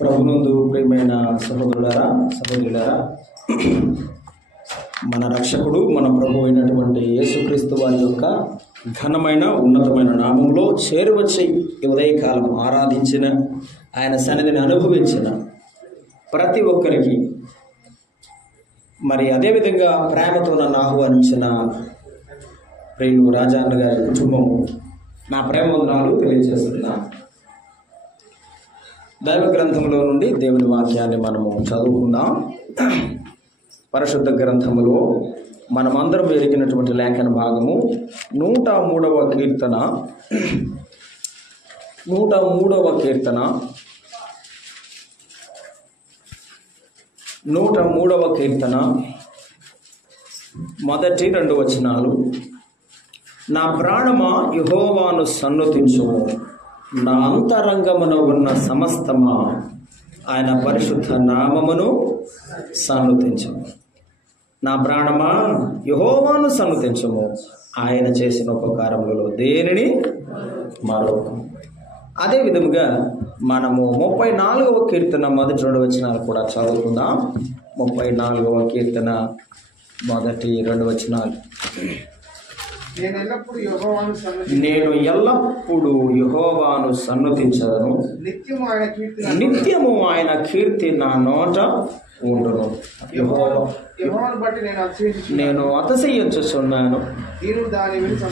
ప్రభునందు ప్రియమైన సహోదరులారా సహోదరులారా, మన రక్షకుడు మన ప్రభు అయినటువంటి యేసుక్రీస్తు వారి యొక్క ఘనమైన ఉన్నతమైన నామంలో చేరువచ్చి ఉదయకాలం ఆరాధించిన, ఆయన సన్నిధిని అనుభవించిన ప్రతి ఒక్కరికి, మరి అదేవిధంగా ప్రేమతో నన్ను ఆహ్వానించిన ప్రియులు రాజాన్న గారి కుటుంబము నా ప్రేమ వందనాలు తెలియజేస్తున్నా. దైవ గ్రంథంలో నుండి దేవుని వాక్యాన్ని మనము చదువుకుందాం. పరిశుద్ధ గ్రంథములో మనమందరం ఎరిగినటువంటి లేఖన భాగము 103వ కీర్తన 103వ కీర్తన మొదటి 2 వచనాలు. నా ప్రాణమా యెహోవాను సన్నుతించుము, నా అంతరంగమున ఉన్న సమస్తమా ఆయన పరిశుద్ధ నామమును సన్నుతించుము. నా ప్రాణమా యెహోవాను సన్నుతించుము, ఆయన చేసిన ఉపకారములలో దేనిని మరొకము. అదే విధముగా మనము 34వ కీర్తన మొదటి 2 వచనాలు కూడా చదువుకుందాం. 34వ కీర్తన మొదటి 2 వచనాలు. నేను ఎల్లప్పుడూ యెహోవాను సన్నుతించదను, నిత్యము ఆయన కీర్తి నా నోట ఉండును. నేను అతిశయించుచున్నాను,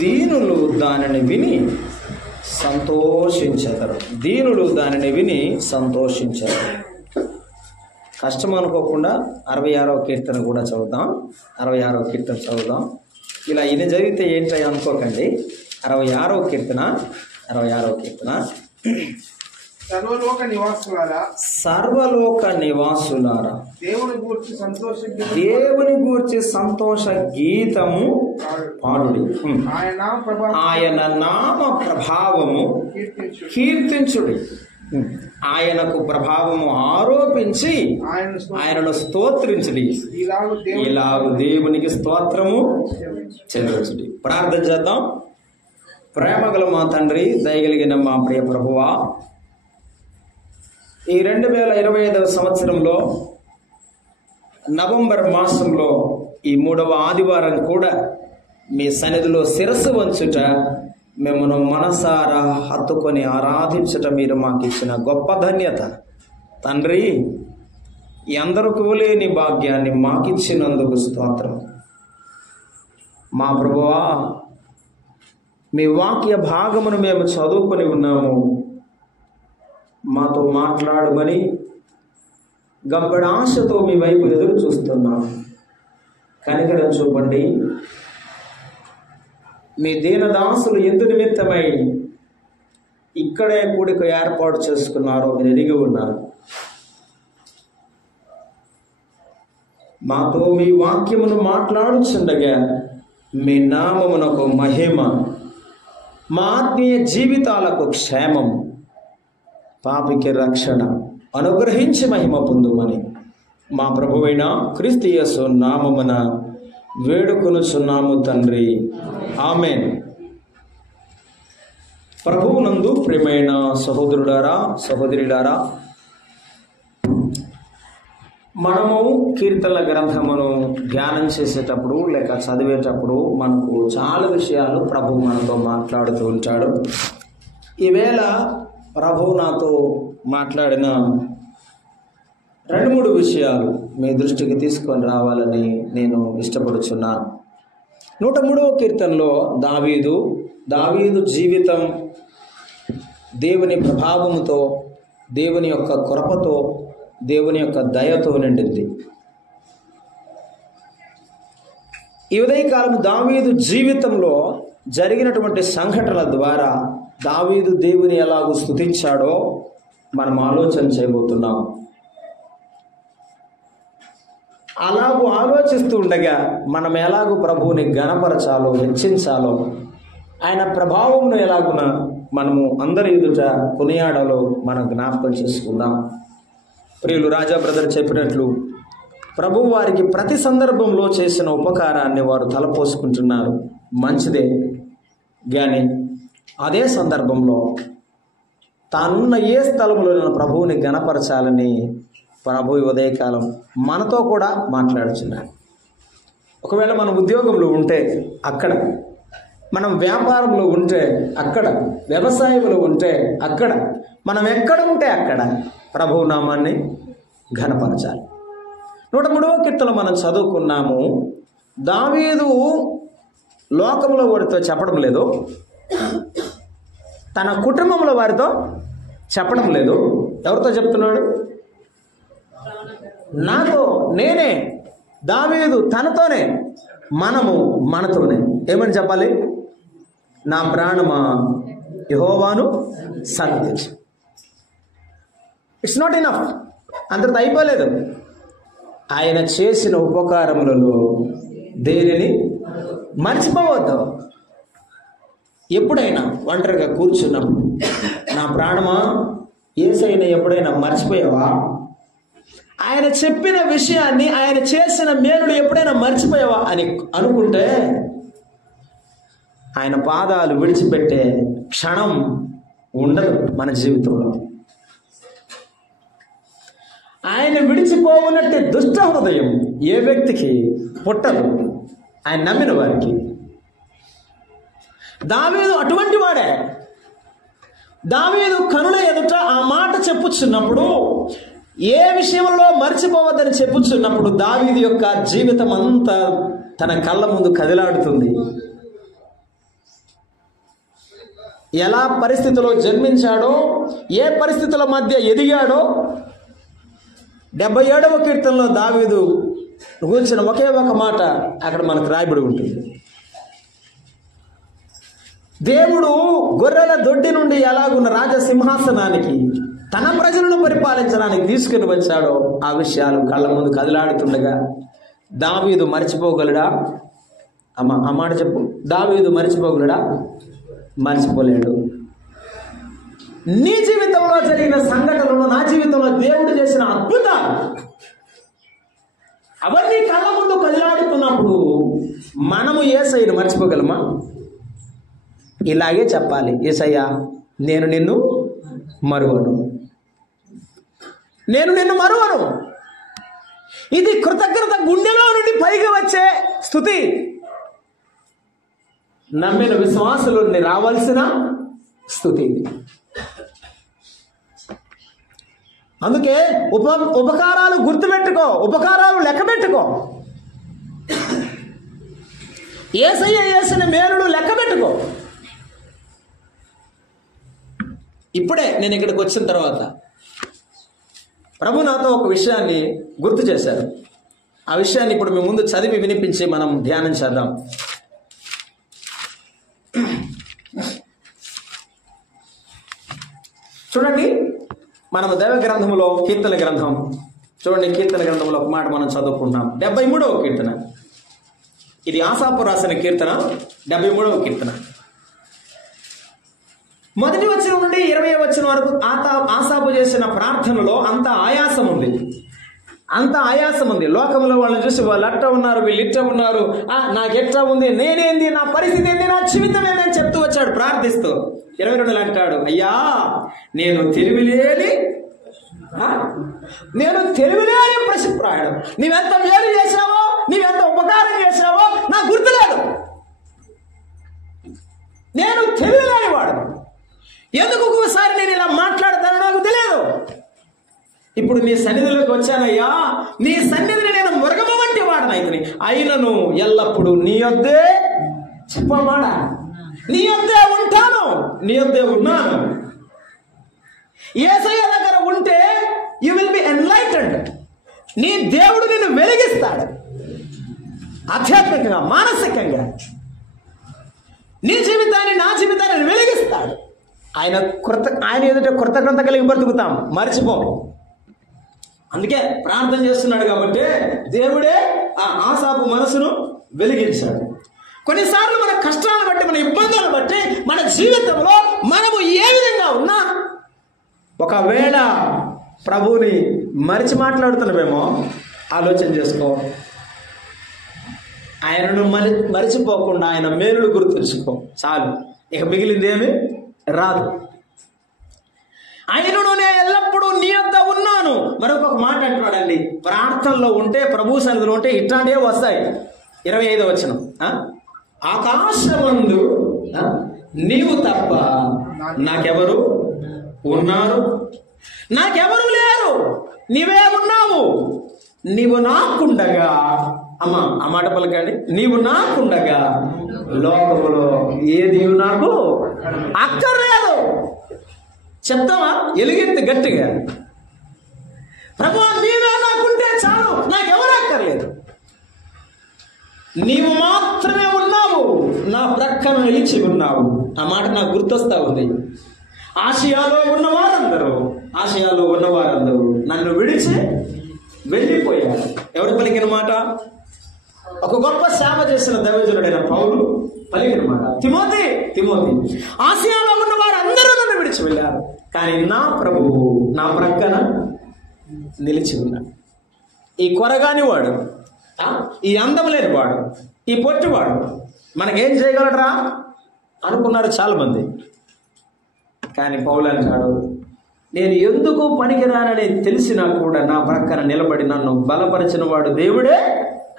దీనులు దానిని విని సంతోషించెదరు. దీనులు దానిని విని సంతోషించెదరు. కష్టం అనుకోకుండా 66వ కీర్తన కూడా చదువుదాం. 66వ కీర్తన చదువుదాం. ఇలా ఇది జరిగితే ఏంటో అనుకోకండి. 66వ కీర్తన సర్వలోక నివాసులారా దేవుని గూర్చి సంతోష గీతము పాడుడి, ఆయన నామ ప్రభావము కీర్తించుడి. ఆయనకు ప్రభావము ఆరోపించి ఆయనను స్తోత్రించుడి. ఇలాగు దేవునికి స్తోత్రము చెల్లించుడి. ప్రార్థన చేద్దాం. ప్రేమగల మా తండ్రి, దయగలిగిన మా ప్రియ ప్రభువా, ఈ 2025వ సంవత్సరంలో నవంబర్ మాసంలో ఈ 3వ ఆదివారం కూడా మీ సన్నిధిలో శిరస్సు వంచుట, మిమ్మల్ని మనసారా హత్తుకొని ఆరాధించుట మీరు మాకు ఇచ్చిన గొప్ప ధన్యత. తండ్రి, ఎందరికీ లేని భాగ్యాన్ని మాకిచ్చినందుకు స్తోత్రం. మా ప్రభువా, మీ వాక్య భాగమును మేము చదువుకొని ఉన్నాము. మాతో మాట్లాడమని గంపెడు ఆశతో మీ వైపు ఎదురు చూస్తున్నాం. కనికరం చూపండి. మీ దీనదాసులు ఎందు నిమిత్తమై ఇక్కడే కూడిక ఏర్పాటు చేసుకున్నారో మీరు ఎరిగి ఉన్నారు. మాతో మీ వాక్యమును మాట్లాడుచుండగా మీ నామమునకు మహిమ, మా ఆత్మీయ జీవితాలకు క్షేమం, పాపికి రక్షణ అనుగ్రహించి మహిమ పొందుమని మా ప్రభువైన క్రీస్తు యేసు నామమున వేడుకొనుచున్నాము తండ్రి, ఆమేన్. ప్రభువునందు ప్రియమైన సహోదరులారా సహోదరులారా, మనము కీర్తనల గ్రంథమును ధ్యానం చేసేటప్పుడు లేక చదివేటప్పుడు మనకు చాలా విషయాలు ప్రభువు మనతో మాట్లాడుతూ ఉంటాడు. ఈవేళ ప్రభువు నాతో మాట్లాడిన 2-3 విషయాలు మీ దృష్టికి తీసుకొని రావాలని నేను ఇష్టపడుచున్నాను. 103వ కీర్తనలో దావీదు జీవితం దేవుని ప్రభావముతో, దేవుని యొక్క కృపతో, దేవుని యొక్క దయతో నిండింది. ఈ ఉదయకాలం దావీదు జీవితంలో జరిగినటువంటి సంఘటనల ద్వారా దావీదు దేవుని ఎలాగూ స్తుతించాడో మనం ఆలోచన చేయబోతున్నాం. అలాగూ ఆలోచిస్తూ ఉండగా మనం ఎలాగూ ప్రభువుని ఘనపరచాలో, హెచ్చించాలో, ఆయన ప్రభావమును ఎలాగున మనము అందరి ఎదుట కొనియాడాలో మనం జ్ఞాపకం చేసుకుందాం. ప్రియులు రాజా బ్రదర్ చెప్పినట్లు ప్రభువు వారికి ప్రతి సందర్భంలో చేసిన ఉపకారాన్ని వారు తలపోసుకుంటున్నారు. మంచిదే, కానీ అదే సందర్భంలో తానున్న ఏ స్థలంలో ప్రభువుని గణపరచాలని ప్రభు ఉదయకాలం మనతో కూడా మాట్లాడుచున్నాడు. ఒకవేళ మన ఉద్యోగంలో ఉంటే అక్కడ, మనం వ్యాపారంలో ఉంటే అక్కడ, వ్యవసాయంలో ఉంటే అక్కడ, మనం ఎక్కడ ఉంటే అక్కడ ప్రభువు నామాన్ని ఘనపరచాలి. 103వ కీర్తన మనం చదువుకున్నాము. దావీదు లోకంలో వారితో చెప్పడం లేదు, తన కుటుంబంలో వారితో చెప్పడం లేదు. ఎవరితో చెప్తున్నాడు? నాతో, నేనే. దావీదు తనతోనే, మనము మనతోనే. ఏమని చెప్పాలి? నా ప్రాణమా యెహోవాను సన్నిధించు. ఇట్స్ నాట్ ఇనఫ్, అంతటితో అయిపోలేదు. ఆయన చేసిన ఉపకారములలో దేనిని మర్చిపోవద్దు. ఎప్పుడైనా ఒంటరిగా కూర్చున్నప్పుడు నా ప్రాణమా యేసయ్యను ఎప్పుడైనా మర్చిపోయావా? ఆయన చెప్పిన విషయాన్ని, ఆయన చేసిన మేలుడు ఎప్పుడైనా మర్చిపోయావా అని అనుకుంటే ఆయన పాదాలు విడిచిపెట్టే క్షణం ఉండదు మన జీవితంలో. ఆయన విడిచిపోవునట్టు దుష్ట హృదయం ఏ వ్యక్తికి పుట్టదు, ఆయన నమ్మిన వారికి. దావీదు అటువంటి వాడే. దావీదు కనుల ఎదుట ఆ మాట చెప్పుచున్నప్పుడు, ఏ విషయంలో మర్చిపోవద్దని చెప్పుచున్నప్పుడు దావీదు యొక్క జీవితం అంతా తన కళ్ళ ముందు కదిలాడుతుంది. ఎలా పరిస్థితిలో జన్మించాడో, ఏ పరిస్థితుల మధ్య ఎదిగాడో 77వ కీర్తనలో దావీదు గురించిన ఒకే ఒక మాట అక్కడ మనకు రాయబడి ఉంటుంది. దేవుడు గొర్రెల దొడ్డి నుండి ఎలాగున్న రాజసింహాసనానికి తన ప్రజలను పరిపాలించడానికి తీసుకుని వచ్చాడో ఆ విషయాలు కళ్ళ ముందు కదిలాడుతుండగా దావీదు మర్చిపోగలడా? ఆ మాట చెప్పు. దావీదు మర్చిపోగలడా? మర్చిపోలేడు. నీ జీవితంలో జరిగిన సంఘటనలు, నా జీవితంలో దేవుడు చేసిన అద్భుతాలు, అవన్నీ కళ్ళ ముందు కదిలాడుతున్నప్పుడు మనము యేసయ్యను మర్చిపోగలమా? ఇలాగే చెప్పాలి, యేసయ్యా నేను నిన్ను మరువను, నేను నిన్ను మరువను. ఇది కృతజ్ఞత గుండెలో నుండి పైకి వచ్చే స్తుతి. నమ్మిన విశ్వాసులు రావాల్సిన స్తుతి. అందుకే ఉపకారాలు గుర్తుపెట్టుకో, ఉపకారాలు లెక్క పెట్టుకో. యేసయ్య చేసిన మేలుడు లెక్క పెట్టుకో. ఇప్పుడే నేను ఇక్కడికి వచ్చిన తర్వాత ప్రభు నాతో ఒక విషయాన్ని గుర్తు చేశారు. ఆ విషయాన్ని ఇప్పుడు మీ ముందు చదివి వినిపించి మనం ధ్యానం చేద్దాం. చూడండి, మనము దైవ గ్రంథంలో కీర్తన గ్రంథం చూడండి. కీర్తన గ్రంథంలో ఒక మాట మనం చదువుకుంటున్నాం. 73వ కీర్తన. ఇది ఆసాపు రాసిన కీర్తన, 73వ కీర్తన. మొదటి వచనం నుండి 20వ వచనం వరకు ఆసాపు చేసిన ప్రార్థనలో అంత ఆయాసం ఉంది, అంత ఆయాసం ఉంది. లోకంలో వాళ్ళని చూసి వాళ్ళు అట్ట ఉన్నారు, వీళ్ళు ఇట్ట ఉన్నారు, నాకెట్లా ఉంది, నేనేంది, నా పరిస్థితి ఏంది, నా జీవితం ఏందని చెప్తూ వచ్చాడు ప్రార్థిస్తూ. 22 అంటాడు, అయ్యా నేను తెలివిలేని ప్రసిప్రాయుడు. నీవెంత మేలు చేశావో, నీవెంత ఉపకారం చేశావో నాకు గుర్తులేదు. నేను తెలివిలేని వాడు. ఎందుకు ఒక్కోసారి నేను ఇలా మాట్లాడతానో నాకు తెలియదు. ఇప్పుడు నీ సన్నిధిలోకి వచ్చానయ్యా, నీ సన్నిధిని నేను మృగము వంటి వాడనైతే అయినను ఎల్లప్పుడూ నీ యొద్దే చెప్పమాడా, నీ యొద్దే ఉంటాను, నీ యొద్దే ఉన్నాను. యేసయ్య దగ్గర ఉంటే యు విల్ బి ఎన్లైటెడ్. నీ దేవుడు నిన్ను వెలిగిస్తాడు, ఆధ్యాత్మికంగా, మానసికంగా. నీ జీవితాన్ని, నా జీవితాన్ని వెలిగిస్తాడు. ఆయన ఎదుట కృతజ్ఞత కలిగి బ్రతుకుతాం, మర్చిపోం. అందుకే ప్రార్థన చేస్తున్నాడు కాబట్టి దేవుడే ఆ ఆసాపు మనసును వెలిగించాడు. కొన్నిసార్లు మన కష్టాలను బట్టి, మన ఇబ్బందులను బట్టి, మన జీవితంలో మనము ఏ విధంగా ఉన్నా, ఒకవేళ ప్రభువుని మరిచి మాట్లాడుతున్నామేమో ఆలోచన చేసుకో. ఆయనను మరిచిపోకుండా ఆయన మేలుడు గుర్తుంచుకో చాలు. ఇక మిగిలింది ఏమి రాదు. ఆయనను నేను ఎల్లప్పుడూ నీ వద్ద ఉన్నాను. మరొక మాట అంటున్నాడండి, ప్రార్థనలో ఉంటే, ప్రభు సన్నిధిలో ఉంటే ఇట్లాంటివే వస్తాయి. 25వ వచనం, ఆకాశమందు నీవు తప్ప నాకెవరు ఉన్నారు, నాకెవరు లేరు, నీవే ఉన్నావు. నీవు నాకుండగా, అమ్మా ఆ మాట పలకండి, నీవు నాకుండగా లోకములో ఏది నాకు అక్కర్లేదు. చెప్తావా ఎలుగెత్తి గట్టిగా, ప్రభువా నీవే నాకుంటే చాలు, నాకెవరు అక్కర్లేదు, నీవు మాత్రమే ఉన్నావు, నా ప్రక్కన నిలిచి ఉన్నావు. ఆ మాట నాకు గుర్తొస్తా ఉంది. ఆసియాలో ఉన్నవారందరూ నన్ను విడిచి వెళ్ళిపోయారు. ఎవరు పలికిన మాట? ఒక గొప్ప సేవ చేసిన దైవజనుడైన పౌలు పలికిన మాట. తిమోతి, ఆసియాలో ఉన్న వారు అందరూ నన్ను విడిచి వెళ్ళారు, కానీ నా ప్రభువు నా ప్రక్కన నిలిచి ఉన్నాడు. ఈ కొరగాని వాడు, ఈ అందం లేని వాడు, ఈ పొట్టివాడు మనకేం చేయగలడరా అనుకున్నారు చాలా మంది. కానీ పౌలు అంటాడు, నేను ఎందుకు పనికిరానని తెలిసినా కూడా నా ప్రక్కన నిలబడి నన్ను బలపరిచిన వాడు దేవుడే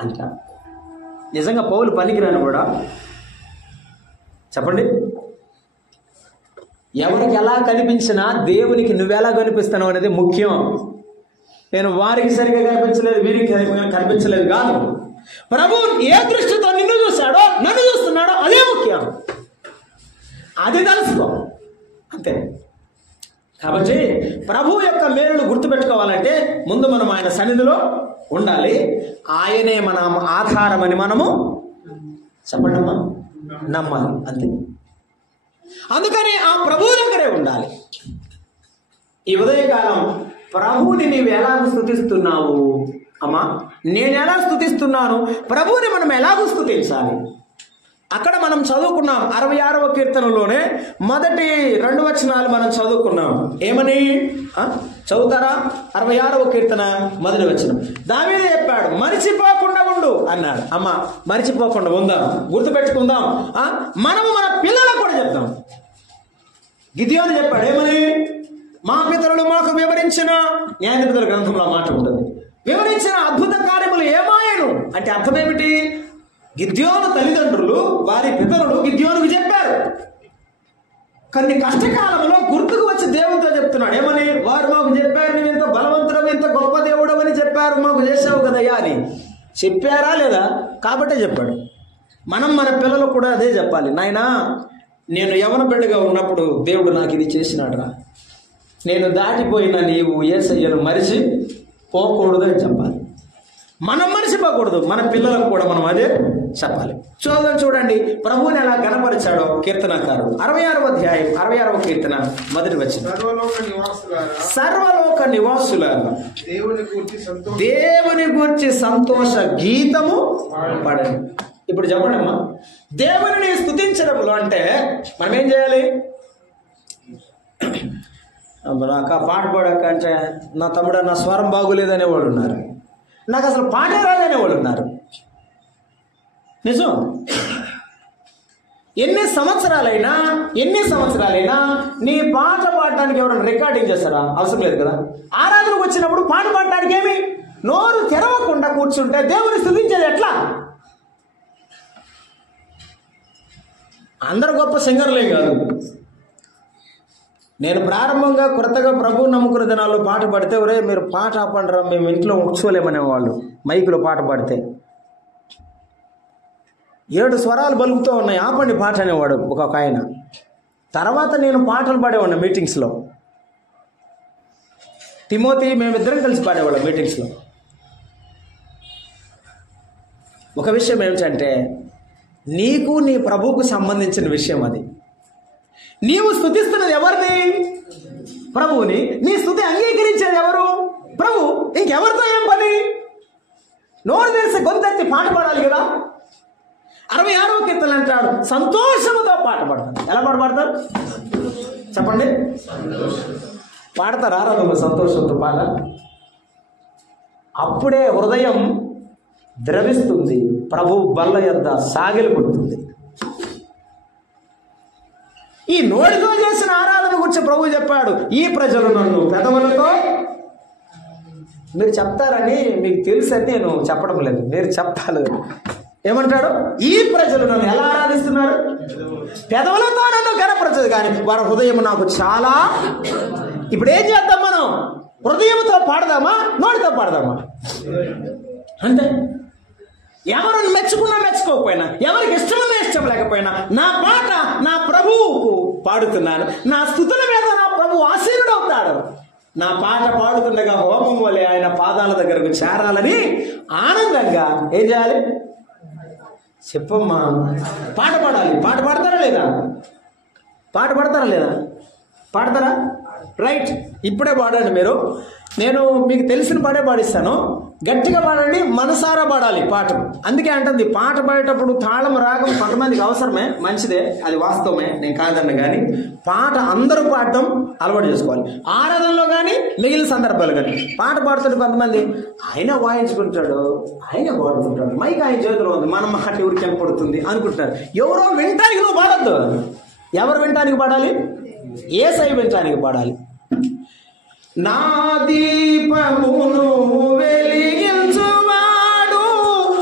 అంట. నిజంగా పౌలు పనికిరాని కూడా చెప్పండి. ఎవరికి ఎలా కనిపించినా దేవునికి నువ్వెలా కనిపిస్తున్నావు అనేది ముఖ్యం. నేను వారికి సరిగ్గా కనిపించలేదు, వీరికి కనిపించలేదు కాదు. ప్రభు ఏ దృష్టితో నిన్ను చూశాడో, నన్ను చూస్తున్నాడో అదే ముఖ్యం. అది తెలుసుకో అంతే. కాబట్టి ప్రభు యొక్క మేలును గుర్తుపెట్టుకోవాలంటే ముందు మనం ఆయన సన్నిధిలో ఉండాలి. ఆయనే మన ఆధారమని మనము చెప్పండమ్మా నమ్మాలి అంతే. అందుకని ఆ ప్రభు దగ్గరే ఉండాలి. ఈ ఉదయకాలం ప్రభువుని నీవు ఎలా స్తుతిస్తున్నావు అమ్మా? నేను ఎలా స్తుతిస్తున్నాను? ప్రభువుని మనం ఎలాగూ స్తుతించాలి. అక్కడ మనం చదువుకున్నాం 66వ కీర్తనలోనే మొదటి 2 వచనాలు మనం చదువుకున్నాం. ఏమని చదువుతారా? 66వ కీర్తన మొదటి వచనం. దావీదు చెప్పాడు, మరిచిపోకుండా ఉండు అన్నాడు. అమ్మ మరిచిపోకుండా ఉందాం, గుర్తుపెట్టుకుందాం. మనము మన పిల్లలకు కూడా చెప్తాం. గిద్యోను చెప్పాడు ఏమని? మా పితరులు మాకు వివరించిన, న్యాయాధిపతుల గ్రంథంలో మాట ఉంటుంది, వివరించిన అద్భుత కార్యములు ఏమాయను అంటే అర్థం ఏమిటి? గిద్యోను తల్లిదండ్రులు వారి పితరులు గిద్యోనుకు చెప్పారు. కొన్ని కష్టకాలంలో గుర్తుకు వచ్చి దేవునితో చెప్తున్నాడు ఏమని? వారు మాకు చెప్పారు, నువ్వు ఇంత బలవంతుడవు, ఇంత గొప్ప దేవుడు అని చెప్పారు, మాకు చేసావు కదయ్యా అని చెప్పారా లేదా? కాబట్టే చెప్పాడు. మనం మన పిల్లలు కూడా అదే చెప్పాలి. నాయనా, నేను యవన బిడ్డగా ఉన్నప్పుడు దేవుడు నాకు ఇది చేసినాడురా, నేను దాటిపోయిన నీవు యేసయ్యను మరిచి పోకూడదు అని చెప్పాలి. మనం మరిచిపోకూడదు, మన పిల్లలకు కూడా మనం అదే చెప్పాలి. చూడండి ప్రభువుని ఎలా కనపరిచాడో కీర్తనకారుడు. 66వ అధ్యాయం 66వ కీర్తన మొదటి వచనం. సర్వలోక నివాసులారా దేవుని గూర్చి సంతోష గీతము పాడండి. ఇప్పుడు చెప్పండి అమ్మా, దేవుని స్తుతించడంలో అంటే మనం ఏం చేయాలి? నాకు ఆ పాట పాడాక అంటే నా తమ్ముడు నా స్వరం బాగోలేదనేవాడు ఉన్నారు, నాకు అసలు పాటే రాదనేవాడు ఉన్నారు. నిజం. ఎన్ని సంవత్సరాలైనా నీ పాట పాడటానికి ఎవరైనా రికార్డింగ్ చేస్తారా? అవసరం లేదు కదా. ఆరాధనకు వచ్చినప్పుడు పాట పాడటానికి ఏమి నోరు తెరవకుండా కూర్చుంటే దేవుని స్తుతించేది ఎట్లా? అందరు గొప్ప సింగర్లేం కాదు. నేను ప్రారంభంగా కొత్తగా ప్రభువు నమ్ముకున్న దినాల్లో పాట పాడితే, ఒరే మీరు పాట ఆపండిరా, మేము ఇంట్లో కూర్చోలేమనేవాళ్ళు. మైకులో పాట పాడితే 7 స్వరాలు బలుగుతూ ఉన్నాయి, ఆపండి పాట అనేవాడు ఒక ఆయన. తర్వాత నేను పాటలు పాడేవాడిని మీటింగ్స్లో. తిమోతి మేమిద్దరం కలిసి పాడేవాళ్ళం మీటింగ్స్లో. ఒక విషయం ఏమిటంటే, నీకు నీ ప్రభువుకు సంబంధించిన విషయం అది. నీవు స్తుతిస్తున్నది ఎవరిని? ప్రభువుని. నీ స్తుతి అంగీకరించేది ఎవరు? ప్రభు. ఇంకెవరితో ఏం పని? నోరు తెరిసి గొంతెత్తి పాట పాడాలి కదా. 66వ కీర్తన అంటాడు, సంతోషముతో పాట పాడతారు. ఎలా పాట పాడతారు చెప్పండి? పాడతారు ఆరాధన సంతోషంతో పాట. అప్పుడే హృదయం ద్రవిస్తుంది, ప్రభు బల్ల యొద్ద సాగిలి పడుతుంది. ఈ నోటితో చేసిన ఆరాధన గురించి ప్రభువు చెప్పాడు, ఈ ప్రజలు నన్ను పెదవులతో, మీరు చెప్తారని మీకు తెలుసని నేను చెప్పడం లేదు, మీరు చెప్తారు. ఏమంటాడు? ఈ ప్రజలు నన్ను ఎలా ఆరాధిస్తున్నారు? పెదవులతో నన్ను గణపరచదు కానీ వారి హృదయం నాకు చాలా. ఇప్పుడు ఏం చేద్దాం మనం? హృదయంతో పాడదామా, నోటితో పాడదామా? అంటే ఎవరు మెచ్చుకున్నా మెచ్చుకోకపోయినా, ఎవరికి ఇష్టమన్నా ఇష్టం లేకపోయినా, నా పాట నా ప్రభువుకు పాడుతున్నాను, నా స్తుతుల మీద నా ప్రభువు ఆశీనుడు అవుతాడు. నా పాట పాడుతుండగా హోమం వలె ఆయన పాదాల దగ్గరకు చేరాలని ఆనందంగా ఏం చేయాలి? చెప్పమ్మా. పాట పాడాలి. పాట పాడతారా లేదా? పాట పాడతారా లేదా? పాడతారా? రైట్, ఇప్పుడే పాడండి మీరు. నేను మీకు తెలిసిన పాడే పాడిస్తాను, గట్టిగా పాడండి, మనసారా పాడాలి పాట. అందుకే అంటుంది పాట పాడేటప్పుడు తాళం రాగం కొంతమందికి అవసరమే, మంచిదే, అది వాస్తవమే, నేను కాదన్న. కానీ పాట అందరూ పాడటం అలవాటు చేసుకోవాలి. ఆరాధనలో కానీ మిగిలిన సందర్భాలు కానీ పాట పాడుతుంటే కొంతమంది ఆయన వాయించుకుంటాడు, ఆయన పాడుకుంటాడు, మైక్ ఆయన చేతిలో ఉంది, మన మాట ఊరికి కనపడుతుంది అనుకుంటున్నారు. ఎవరో వినటానికి నువ్వు పాడద్దు. ఎవరు వినటానికి పాడాలి? యేసయ్య వినటానికి పాడాలి. నా దీపమును వెలిగించువాడు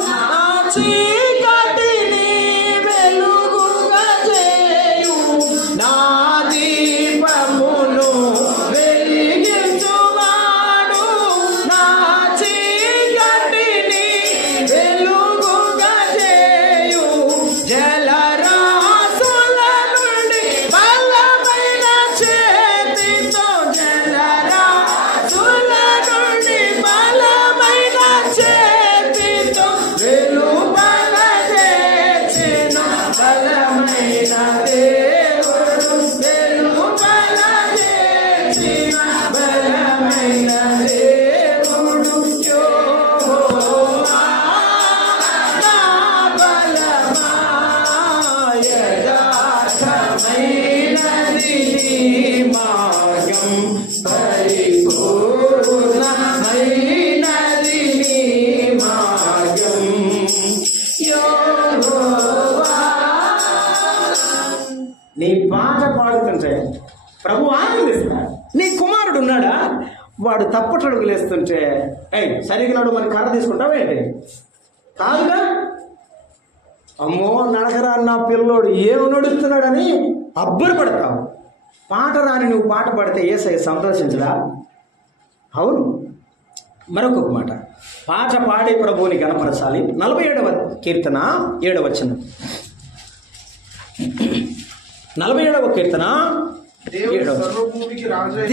నా చీకటిని వెలుగుగా చేయు. నా దీపమును వెలిగించువాడు నా చీకటిని వెలుగుగా చేయు. జలరాశుల నుండి బలమైన చేతితో, జలరాశుల నుండి బలమైన చేతితో వెలుపలచేసిన బలమైన దేవుడు, వెలుపలచేసిన బలమైన దేవుడు యెహోవా నా బలమా. యథార్థమైనది నీ మార్గం, పరిపూర్ణమైనది నీ మార్గం యెహోవా. నీ పాట పాడుతుంటే ప్రభు ఆనందిస్తాడు. నీ కుమారుడు ఉన్నాడా, వాడు తప్పటడుగులు వేస్తుంటే సరిగినాడు మన కర్ర తీసుకుంటావా ఏంటి? కాదుగా. అమ్మో నడకరా నా పిల్లోడు ఏమి నడుస్తున్నాడని అబ్బురు పడతావు. పాట రాని నువ్వు పాట పాడితే యేసయ్య సంతోషించడా? అవును. మరొక మాట, పాట పాడే ప్రభువుని గణపరచాలి. 47వ కీర్తన 7వ వచనం. 47వ కీర్తన 7వ.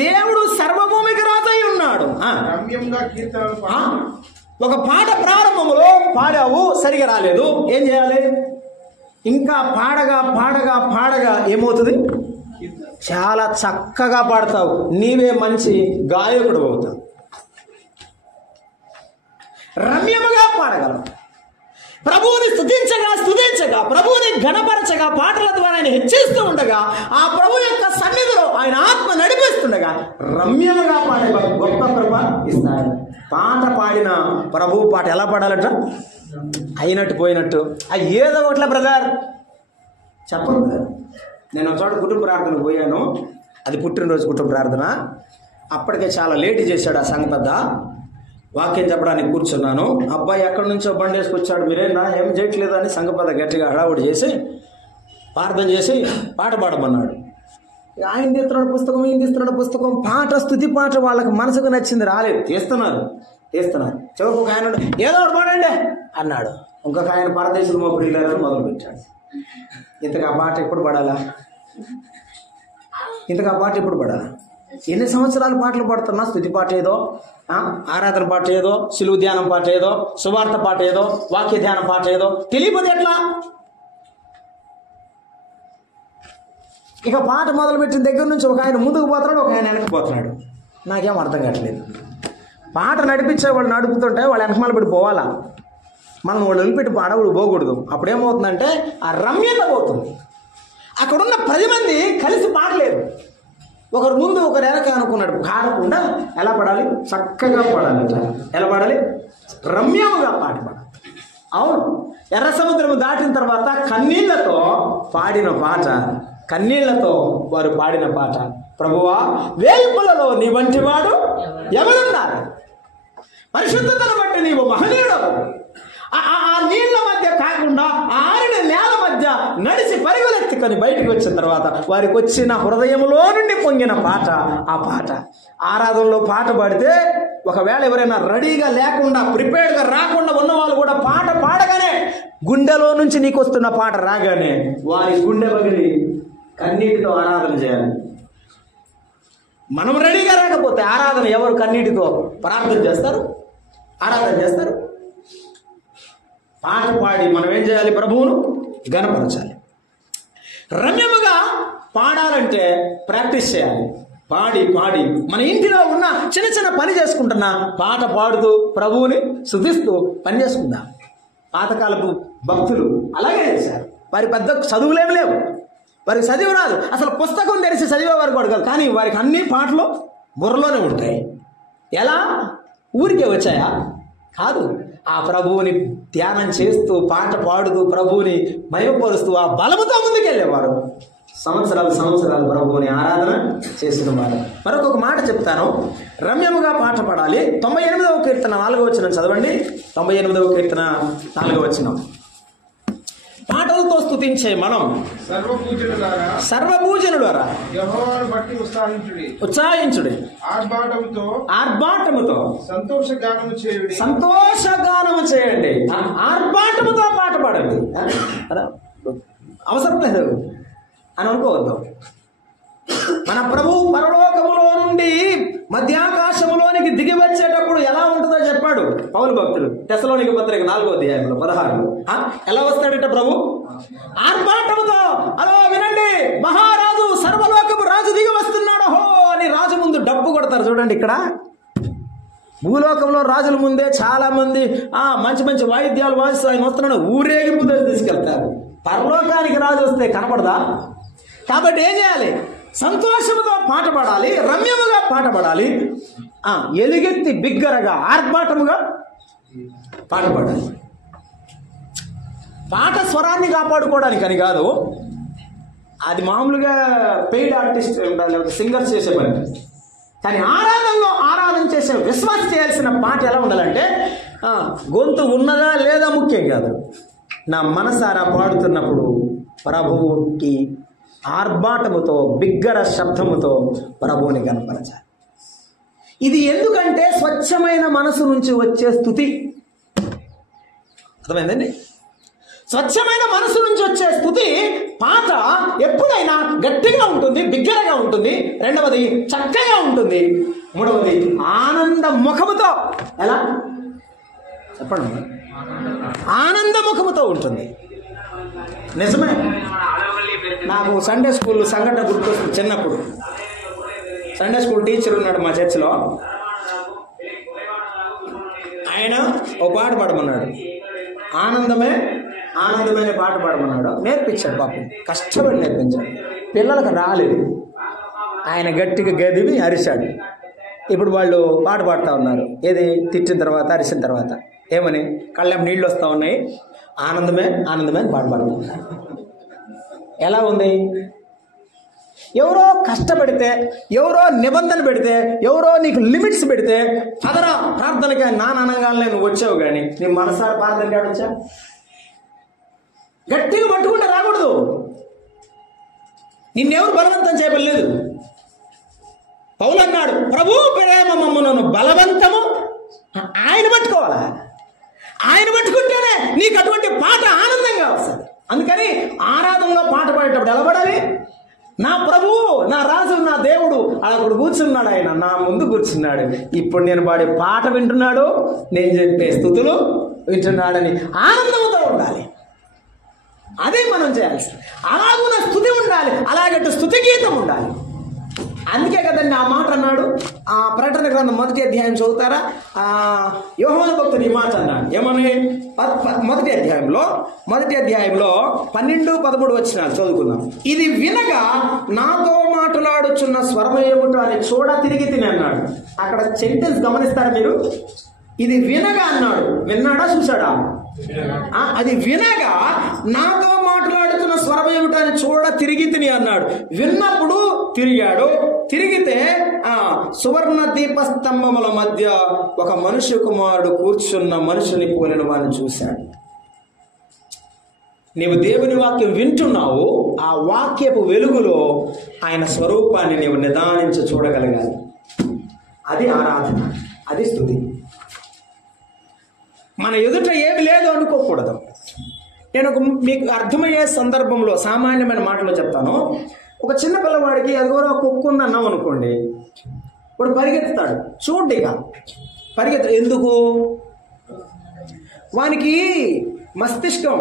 దేవుడు సర్వభూమికి రాజై ఉన్నాడు. ఒక పాట ప్రారంభంలో పాడావు, సరిగా రాలేదు, ఏం చేయాలి? ఇంకా పాడగా పాడగా పాడగా ఏమవుతుంది? చాలా చక్కగా పాడతావు, నీవే మంచి గాయకుడు అవుతావు. రమ్యముగా పాడగలవు. ప్రభువుని స్తుతించగా ప్రభువుని ఘనపరచగా పాటల ద్వారా ఆయన హెచ్చిస్తూ ఉండగా, ఆ ప్రభు యొక్క సన్నిధిలో ఆయన ఆత్మ నడిపిస్తుండగా రమ్యముగా పాడే గొప్ప కృప ఇస్తాడు. పాట పాడిన ప్రభువు పాట ఎలా పాడాలట? అయినట్టు పోయినట్టు. ఏదో ఒకట్లా బ్రదర్ చెప్పదు. నేను ఒక చోట కుటుంబ ప్రార్థనకు పోయాను, అది పుట్టినరోజు కుటుంబ ప్రార్థన. అప్పటికే చాలా లేట్ చేశాడు ఆ సంఘ పెద్ద. వాక్యం చెప్పడానికి కూర్చున్నాను. అబ్బాయి ఎక్కడి నుంచో బండి వేసుకొచ్చాడు, మీరేనా ఏం చేయట్లేదు అని సంఘ పెద్ద గట్టిగా హడావుడి చేసి ప్రార్థన చేసి పాట పాడమన్నాడు. ఆయన తీస్తున్నాడు పుస్తకం, ఈయన తీస్తున్నాడు పుస్తకం. పాట, స్తుతి పాట వాళ్ళకి మనసుకు నచ్చింది రాలేదు, తీస్తున్నారు. చివరికి ఒక ఆయన ఏదో ఒకటి పాడండి అన్నాడు. ఇంకొక ఆయన పరదేశం మోపుడు ఇల్లారని మొదలు పెట్టాడు. ఇంతకు ఆ పాట ఎప్పుడు పడాలా? ఎన్ని సంవత్సరాలు పాటలు పాడుతున్నా స్తుతి పాట ఏదో, ఆరాధన పాట ఏదో, సిలువు ధ్యానం పాట ఏదో, సువార్త పాట ఏదో, వాక్య ధ్యానం పాట ఏదో తెలియపోతే ఎట్లా? ఇక పాట మొదలుపెట్టిన దగ్గర నుంచి ఒక ఆయన ముందుకు పోతున్నాడు, ఒక ఆయన వెనక్కి పోతున్నాడు. నాకేం అర్థం కావట్లేదు. పాట నడిపించే వాళ్ళు నడుపుతుంటే వాళ్ళు వెనకమాల పెట్టి పోవాలా, మనం వాళ్ళు వదిలిపెట్టి పాడవుడు పోకూడదు. అప్పుడేమవుతుందంటే ఆ రమ్యత పోతుంది. అక్కడున్న 10 మంది కలిసి పాడలేరు, ఒకరు ముందు ఒకరు వెనక అనుకున్నాడు. పాడకుండా ఎలా పాడాలి? చక్కగా పాడాలి. ఎలా పాడాలి? రమ్యముగా పాట పాడాలి. అవును, ఎర్ర సముద్రం దాటిన తర్వాత కన్నీళ్లతో పాడిన పాట కన్నీళ్లతో వారు పాడిన పాట. ప్రభువా, వేల్పులలో నీ వంటి వాడు ఎవరున్నారు? పరిశుద్ధతను బట్టి నీవు మహనీయుడు. ఆ నీళ్ల మధ్య కాకుండా ఆరిన నేల మధ్య నడిచి పరుగులెత్తుకొని బయటకు వచ్చిన తర్వాత వారికి వచ్చిన హృదయంలో నుండి పొంగిన పాట ఆ పాట. ఆరాధనలో పాట పాడితే ఒకవేళ ఎవరైనా రెడీగా లేకుండా ప్రిపేర్డ్గా రాకుండా ఉన్న వాళ్ళు కూడా పాట పాడగానే గుండెలో నుంచి నీకు వస్తున్న పాట రాగానే వారి గుండె పగిలి కన్నీటితో ఆరాధన చేయాలి. మనం రెడీగా రాకపోతే ఆరాధన ఎవరు కన్నీటితో ప్రార్థన చేస్తారు, ఆరాధన చేస్తారు? పాట పాడి మనం ఏం చేయాలి? ప్రభువును ఘనపరచాలి. రమ్యముగా పాడాలంటే ప్రాక్టీస్ చేయాలి. పాడి పాడి మన ఇంటిలో ఉన్న చిన్న చిన్న పని చేసుకుంటున్నా పాట పాడుతూ ప్రభువుని స్తుతిస్తూ పని చేసుకుందాం. పాతకాలపు భక్తులు అలాగే చేశారు. వారి పెద్ద చదువులేమి లేవు, వారికి చదివి రాదు, అసలు పుస్తకం తెరిచి చదివేవారు కూడా కాదు. కానీ వారికి అన్ని పాటలు బుర్రలోనే ఉంటాయి. ఎలా? ఊరికే వచ్చాయా? కాదు. ఆ ప్రభువుని ధ్యానం చేస్తూ పాట పాడుతూ ప్రభువుని మయపరుస్తూ ఆ బలముతో ముందుకెళ్ళేవారు. సంవత్సరాలు ప్రభువుని ఆరాధన చేసిన వారు. మరొక మాట చెప్తాను. రమ్యముగా పాట పాడాలి. 98వ కీర్తన 4వ వచనం చదవండి. 98వ కీర్తన 4వ వచనం. పాటలతో స్తుతించే మనం సర్వభూజనులారా యెహోవాను బట్టి ఉత్సాహించుడి, ఆర్భాటముతో సంతోషగానము చేయండి. ఆర్భాటముతో పాట పాడండి. అవసరం లేదు అని అనుకోవద్దు. మన ప్రభువు పరలోకములో నుండి మధ్యాకాశములోనికి దిగి వచ్చేటప్పుడు ఎలా ఉంటుందో చెప్పాడు పౌలు భక్తుడు తెస్సలోనిక పత్రిక 4వ అధ్యాయంలో 16. ఎలా వస్తాడట ప్రభు? ఆర్భాటముతో. అలా వినండి, మహారాజు సర్వలోకము రాజు దిగి వస్తున్నాడు హో అని రాజు ముందు డప్పు కొడతారు. చూడండి, ఇక్కడ భూలోకంలో రాజుల ముందే చాలా మంది మంచి మంచి వాయిద్యాలు వాయిస్తూ ఆయన వస్తున్నాడు ఊరేగింపుతో తీసుకెళ్తారు. పరలోకానికి రాజు వస్తే కనపడదా? కాబట్టి ఏం చేయాలి? సంతోషముతో పాట పాడాలి, రమ్యముగా పాట పాడాలి, ఎలుగెత్తి బిగ్గరగా ఆర్భాటముగా పాట పాడాలి. పాట స్వరాన్ని కాపాడుకోవడానికి అని కాదు, అది మామూలుగా పెయిడ్ ఆర్టిస్ట్ లేకపోతే సింగర్స్ చేసే పని. కానీ ఆరాధన చేసే విశ్వాసం చేయాల్సిన పాట ఎలా ఉండాలంటే గొంతు ఉన్నదా లేదా ముఖ్యం కాదు. నా మనసారా పాడుతున్నప్పుడు ప్రభువుకి ఆర్భాటముతో బిగ్గర శబ్దముతో ప్రభువుని కనపరచాలి. ఇది ఎందుకంటే స్వచ్ఛమైన మనసు నుంచి వచ్చే స్తుతి. అర్థమైందండి? స్వచ్ఛమైన మనసు నుంచి వచ్చే స్తుతి పాట ఎప్పుడైనా గట్టిగా ఉంటుంది, బిగ్గరగా ఉంటుంది. రెండవది చక్కగా ఉంటుంది. మూడవది ఆనంద ముఖముతో. ఎలా చెప్పండి? ఆనంద ముఖముతో ఉంటుంది. నిజమే. నాకు సండే స్కూల్ సంఘటన గుర్తొస్తుంది. చిన్నప్పుడు సండే స్కూల్ టీచర్ ఉన్నాడు మా చర్చిలో. ఆయన ఓ పాట పాడమన్నాడు. ఆనందమైన పాట పాడమన్నాడు. నేర్పించాడు. పాపం కష్టపడి నేర్పించాడు. పిల్లలకు రాలేదు. ఆయన గట్టిగా గదివి అరిశాడు. ఇప్పుడు వాళ్ళు పాట పాడుతూ ఉన్నారు. ఏది? తిట్టిన తర్వాత, అరిసిన తర్వాత. ఏమని? కళ్ళెం నీళ్ళు వస్తూ ఉన్నాయి. ఆనందమే అని పాట పాడుతున్నారు. ఎలా ఉంది? ఎవరో కష్టపడితే, ఎవరో నిబంధన పెడితే, ఎవరో నీకు లిమిట్స్ పెడితే అదరా ప్రార్థనగా నానంగానే నువ్వు వచ్చావు. కానీ నీ మనసారి ప్రార్థనకి ఆడొచ్చా? గట్టిగా పట్టుకుంటే రాకూడదు. నిన్నెవరు బలవంతం చేయలేదు. పౌలు అన్నాడు, ప్రభు ప్రేమ మమ్ములను బలవంతము ఆయన పట్టుకోవాలా? ఆయన పట్టుకుంటేనే నీకు అటువంటి పాట ఆనందంగా వస్తుంది. అందుకని ఆరాధనలో పాట పాడేటప్పుడు ఎలా పడాలి? నా ప్రభువు, నా రాజు, నా దేవుడు అక్కడ కూర్చున్నాడు. ఆయన నా ముందు కూర్చున్నాడు. ఇప్పుడు నేను పాడే పాట వింటున్నాడు, నేను చెప్పే స్తుతులు వింటున్నాడని ఆనందంతో ఉండాలి. అదే మనం చేయాల్సింది. అలాగున్న స్తుతి ఉండాలి, అలాగట్టు స్తుతి గీతం ఉండాలి. అందుకే కదండి ఆ మాట అన్నాడు. ఆ ప్రకటన గ్రంథం 1వ అధ్యాయం చదువుతారా? యోహాను భక్తుడు ఈ మాట అన్నాడు. ఏమని? 1వ అధ్యాయంలో 12, 13 వచనాలు చదువుకుందాం. ఇది వినగా నాతో మాట్లాడుచున్న స్వరం ఏమిటో అని చూడ తిరిగి తిని అన్నాడు. అక్కడ సెంటెన్స్ గమనిస్తారా మీరు? ఇది వినగా అన్నాడు. విన్నాడా? చూశాడా? అది వినగా నాతో మాట్లాడుతున్న వినబడుతున్న స్వరం ఏమిటని చూడ తిరిగి తిని అన్నాడు. విన్నప్పుడు తిరిగాడు. తిరిగితే సువర్ణ దీపస్తంభముల మధ్య ఒక మనుష్య కుమారుడు కూర్చున్న మనుషుని పోలిన వాడిని చూశాడు. నీవు దేవుని వాక్యం వింటున్నావు, ఆ వాక్యపు వెలుగులో ఆయన స్వరూపాన్ని నీవు నిదానించి చూడగలగాలి. అది ఆరాధన, అది స్తుతి. మన ఎదుట ఏమి లేదు అనుకోకూడదు. నేను మీకు అర్థమయ్యే సందర్భంలో సామాన్యమైన మాటలు చెప్తాను. ఒక చిన్న పిల్లవాడికి అది కూడా కుక్క ఉంది అన్నాం అనుకోండి, ఇప్పుడు పరిగెత్తుతాడు. చూడ్డిగా పరిగెత్తాడు. ఎందుకు? వానికి మస్తిష్కం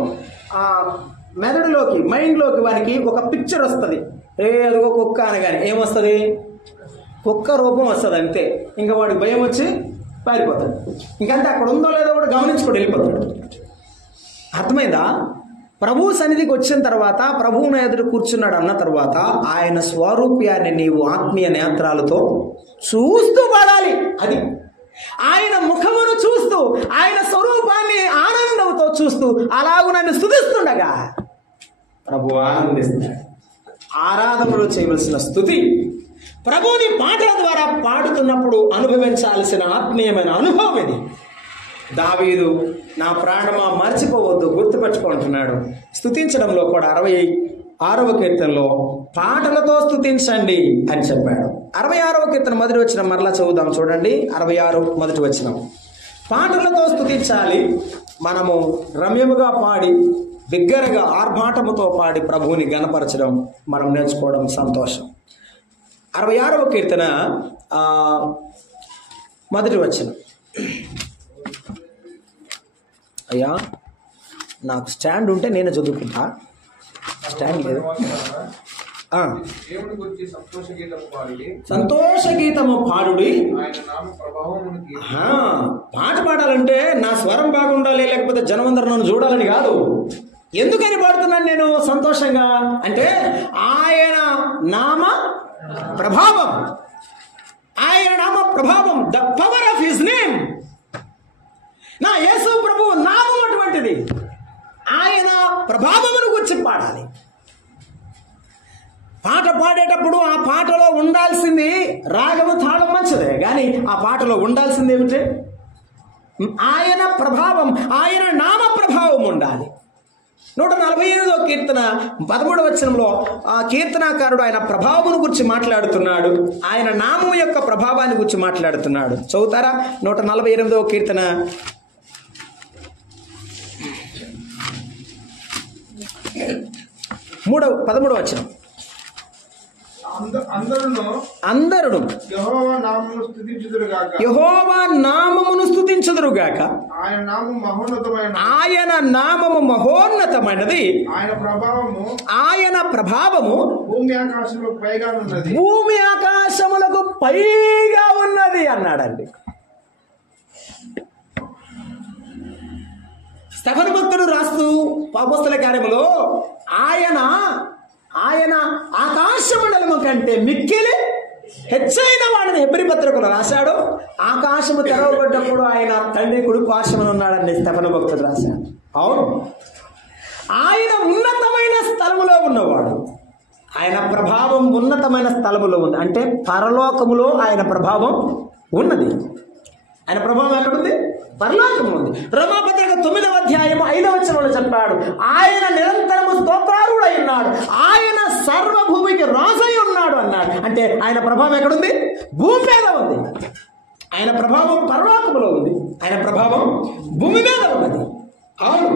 మెదడులోకి, మైండ్లోకి వానికి ఒక పిక్చర్ వస్తుంది. అదిగో కుక్క అనగానే ఏమొస్తుంది? కుక్క రూపం వస్తుంది అంతే. ఇంకా వాడికి భయం వచ్చి పారిపోతాడు. ఇంకంతే, అక్కడ ఉందో లేదో కూడా గమనించుకొని వెళ్ళిపోతాడు. అర్థమైందా? ప్రభు సన్నిధికి వచ్చిన తర్వాత, ప్రభువుని ఎదురు కూర్చున్నాడు అన్న తర్వాత ఆయన స్వరూప్యాన్ని నీవు ఆత్మీయ నేత్రాలతో చూస్తూ పాడాలి. అది ఆయన ముఖమును చూస్తూ, ఆయన స్వరూపాన్ని ఆనందంతో చూస్తూ అలాగూ నన్ను స్తుతిస్తుండగా ప్రభు ఆనందిస్తాడు. ఆరాధనలో చేయవలసిన స్తుతి ప్రభువుని పాటల ద్వారా పాడుతున్నప్పుడు అనుభవించాల్సిన ఆత్మీయమైన అనుభవం ఇది. దావీదు నా ప్రాణమా మర్చిపోవద్దు, గుర్తుపెట్టుకుంటున్నాడు. స్తుతించడంలో కూడా 66వ కీర్తనలో పాటలతో స్తుతించండి అని చెప్పాడు. 66వ కీర్తన మొదటి వచనం మరలా చదువుదాం చూడండి. 66 మొదటి వచనం. పాటలతో స్తుతించాలి. మనము రమ్యముగా పాడి, బిగ్గరగా ఆర్భాటముతో పాడి ప్రభువుని గణపరచడం మనం నేర్చుకోవడం సంతోషం. 66వ కీర్తన మొదటి వచనం. అయ్యా నాకు స్టాండ్ ఉంటే నేనే చదువుకుంటా, స్టాండ్ లేదు. సంతోష గీతము పాడుడి. పాట పాడాలంటే నా స్వరం బాగుండాలి, లేకపోతే జనమందరూ నన్ను చూడాలని కాదు. ఎందుకని పాడుతున్నాను నేను సంతోషంగా అంటే ఆయన నామ ప్రభావం, ఆయన నామ ప్రభావం, the power of his name. నా యేసు ప్రభు నామం అటువంటిది. ఆయన ప్రభావమును గురించి పాడాలి. పాట పాడేటప్పుడు ఆ పాటలో ఉండాల్సింది రాగము, తాళం మంచిదే, కానీ ఆ పాటలో ఉండాల్సింది ఏమిటి? ఆయన ప్రభావం, ఆయన నామ ప్రభావం ఉండాలి. 148వ కీర్తన 13వ వచనంలో ఆ కీర్తనాకారుడు ఆయన ప్రభావం గురించి మాట్లాడుతున్నాడు, ఆయన నామం యొక్క ప్రభావాన్ని గురించి మాట్లాడుతున్నాడు. చదువుతారా? 148వ కీర్తన 13వ వచనం. అందరూ యెహోవా నామమును స్తుతించుదురుగాక. ఆయన నామము మహోన్నతమైనది. ఆయన ప్రభావము భూమి ఆకాశములకు పైగా ఉన్నది అన్నాడండి. స్తెఫను భక్తుడు రాస్తూ అపోస్తల కార్యములో ఆయన ఆకాశమండలము కంటే మిక్కిలి హెచ్చైన వాడిని హెబ్రీ పత్రికలో రాశాడు. ఆకాశము తెరవబడ్డప్పుడు ఆయన తండ్రి కుడి పార్శ్వమున ఉన్నాడని స్తెఫను భక్తుడు రాశాడు. అవును, ఆయన ఉన్నతమైన స్థలములో ఉన్నవాడు. ఆయన ప్రభావం ఉన్నతమైన స్థలములో ఉంది. అంటే పరలోకములో ఆయన ప్రభావం ఉన్నది. ఆయన ప్రభావం ఎక్కడుంది? పరలోకము ఉంది. రోమాపత్రిక 9వ అధ్యాయము 5వ వచనంలో చెప్పాడు, ఆయన నిరంతరము స్తోత్రారుడై ఉన్నాడు, ఆయన సర్వభూమికి రాజై ఉన్నాడు అన్నాడు. అంటే ఆయన ప్రభావం ఎక్కడుంది? భూమి మీద ఉంది. ఆయన ప్రభావం పరలోకములో ఉంది. ఆయన ప్రభావం భూమి మీద ఉన్నది. అవును,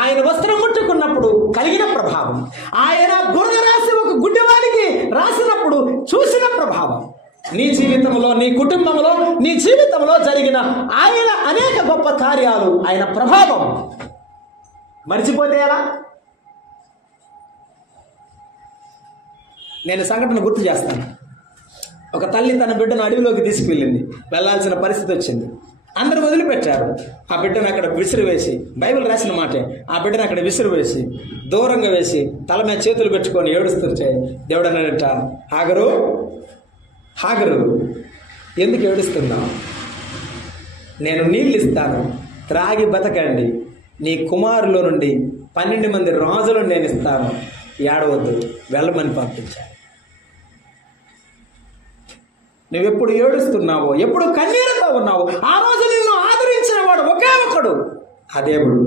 ఆయన వస్త్రం ముట్టుకున్నప్పుడు కలిగిన ప్రభావం, ఆయన బురద రాసి ఒక గుడ్డివానికి రాసినప్పుడు చూసిన ప్రభావం, నీ జీవితంలో, నీ కుటుంబంలో, నీ జీవితంలో జరిగిన ఆయన అనేక గొప్ప కార్యాలు, ఆయన ప్రభావం మర్చిపోతే ఎలా? నేను సంఘటన గుర్తు చేస్తాను. ఒక తల్లి తన బిడ్డను అడవిలోకి తీసుకువెళ్ళింది. వెళ్ళాల్సిన పరిస్థితి వచ్చింది. అందరూ వదిలిపెట్టారు. ఆ బిడ్డను అక్కడ విసిరివేసి, బైబిల్ రాసిన మాటే, ఆ బిడ్డను అక్కడ విసిరివేసి దూరంగా వేసి తల మీద చేతులు పెట్టుకొని ఏడుస్తుంటే దేవుడు అన్నాడట, హాగరు ఎందుకు ఏడుస్తున్నావు? నేను నీళ్ళు ఇస్తాను, త్రాగి బతకండి. నీ కుమారులో నుండి 12 మంది రాజులను నేను ఇస్తాను. ఏడవద్దు, వెళ్ళమని పంపించాడు. నువ్వెప్పుడు ఏడుస్తున్నావో, ఎప్పుడు కన్నీరుతో ఉన్నావో, ఆ రోజు నిన్ను ఆదరించిన వాడు ఒకే ఒకడు, ఆ దేవుడు.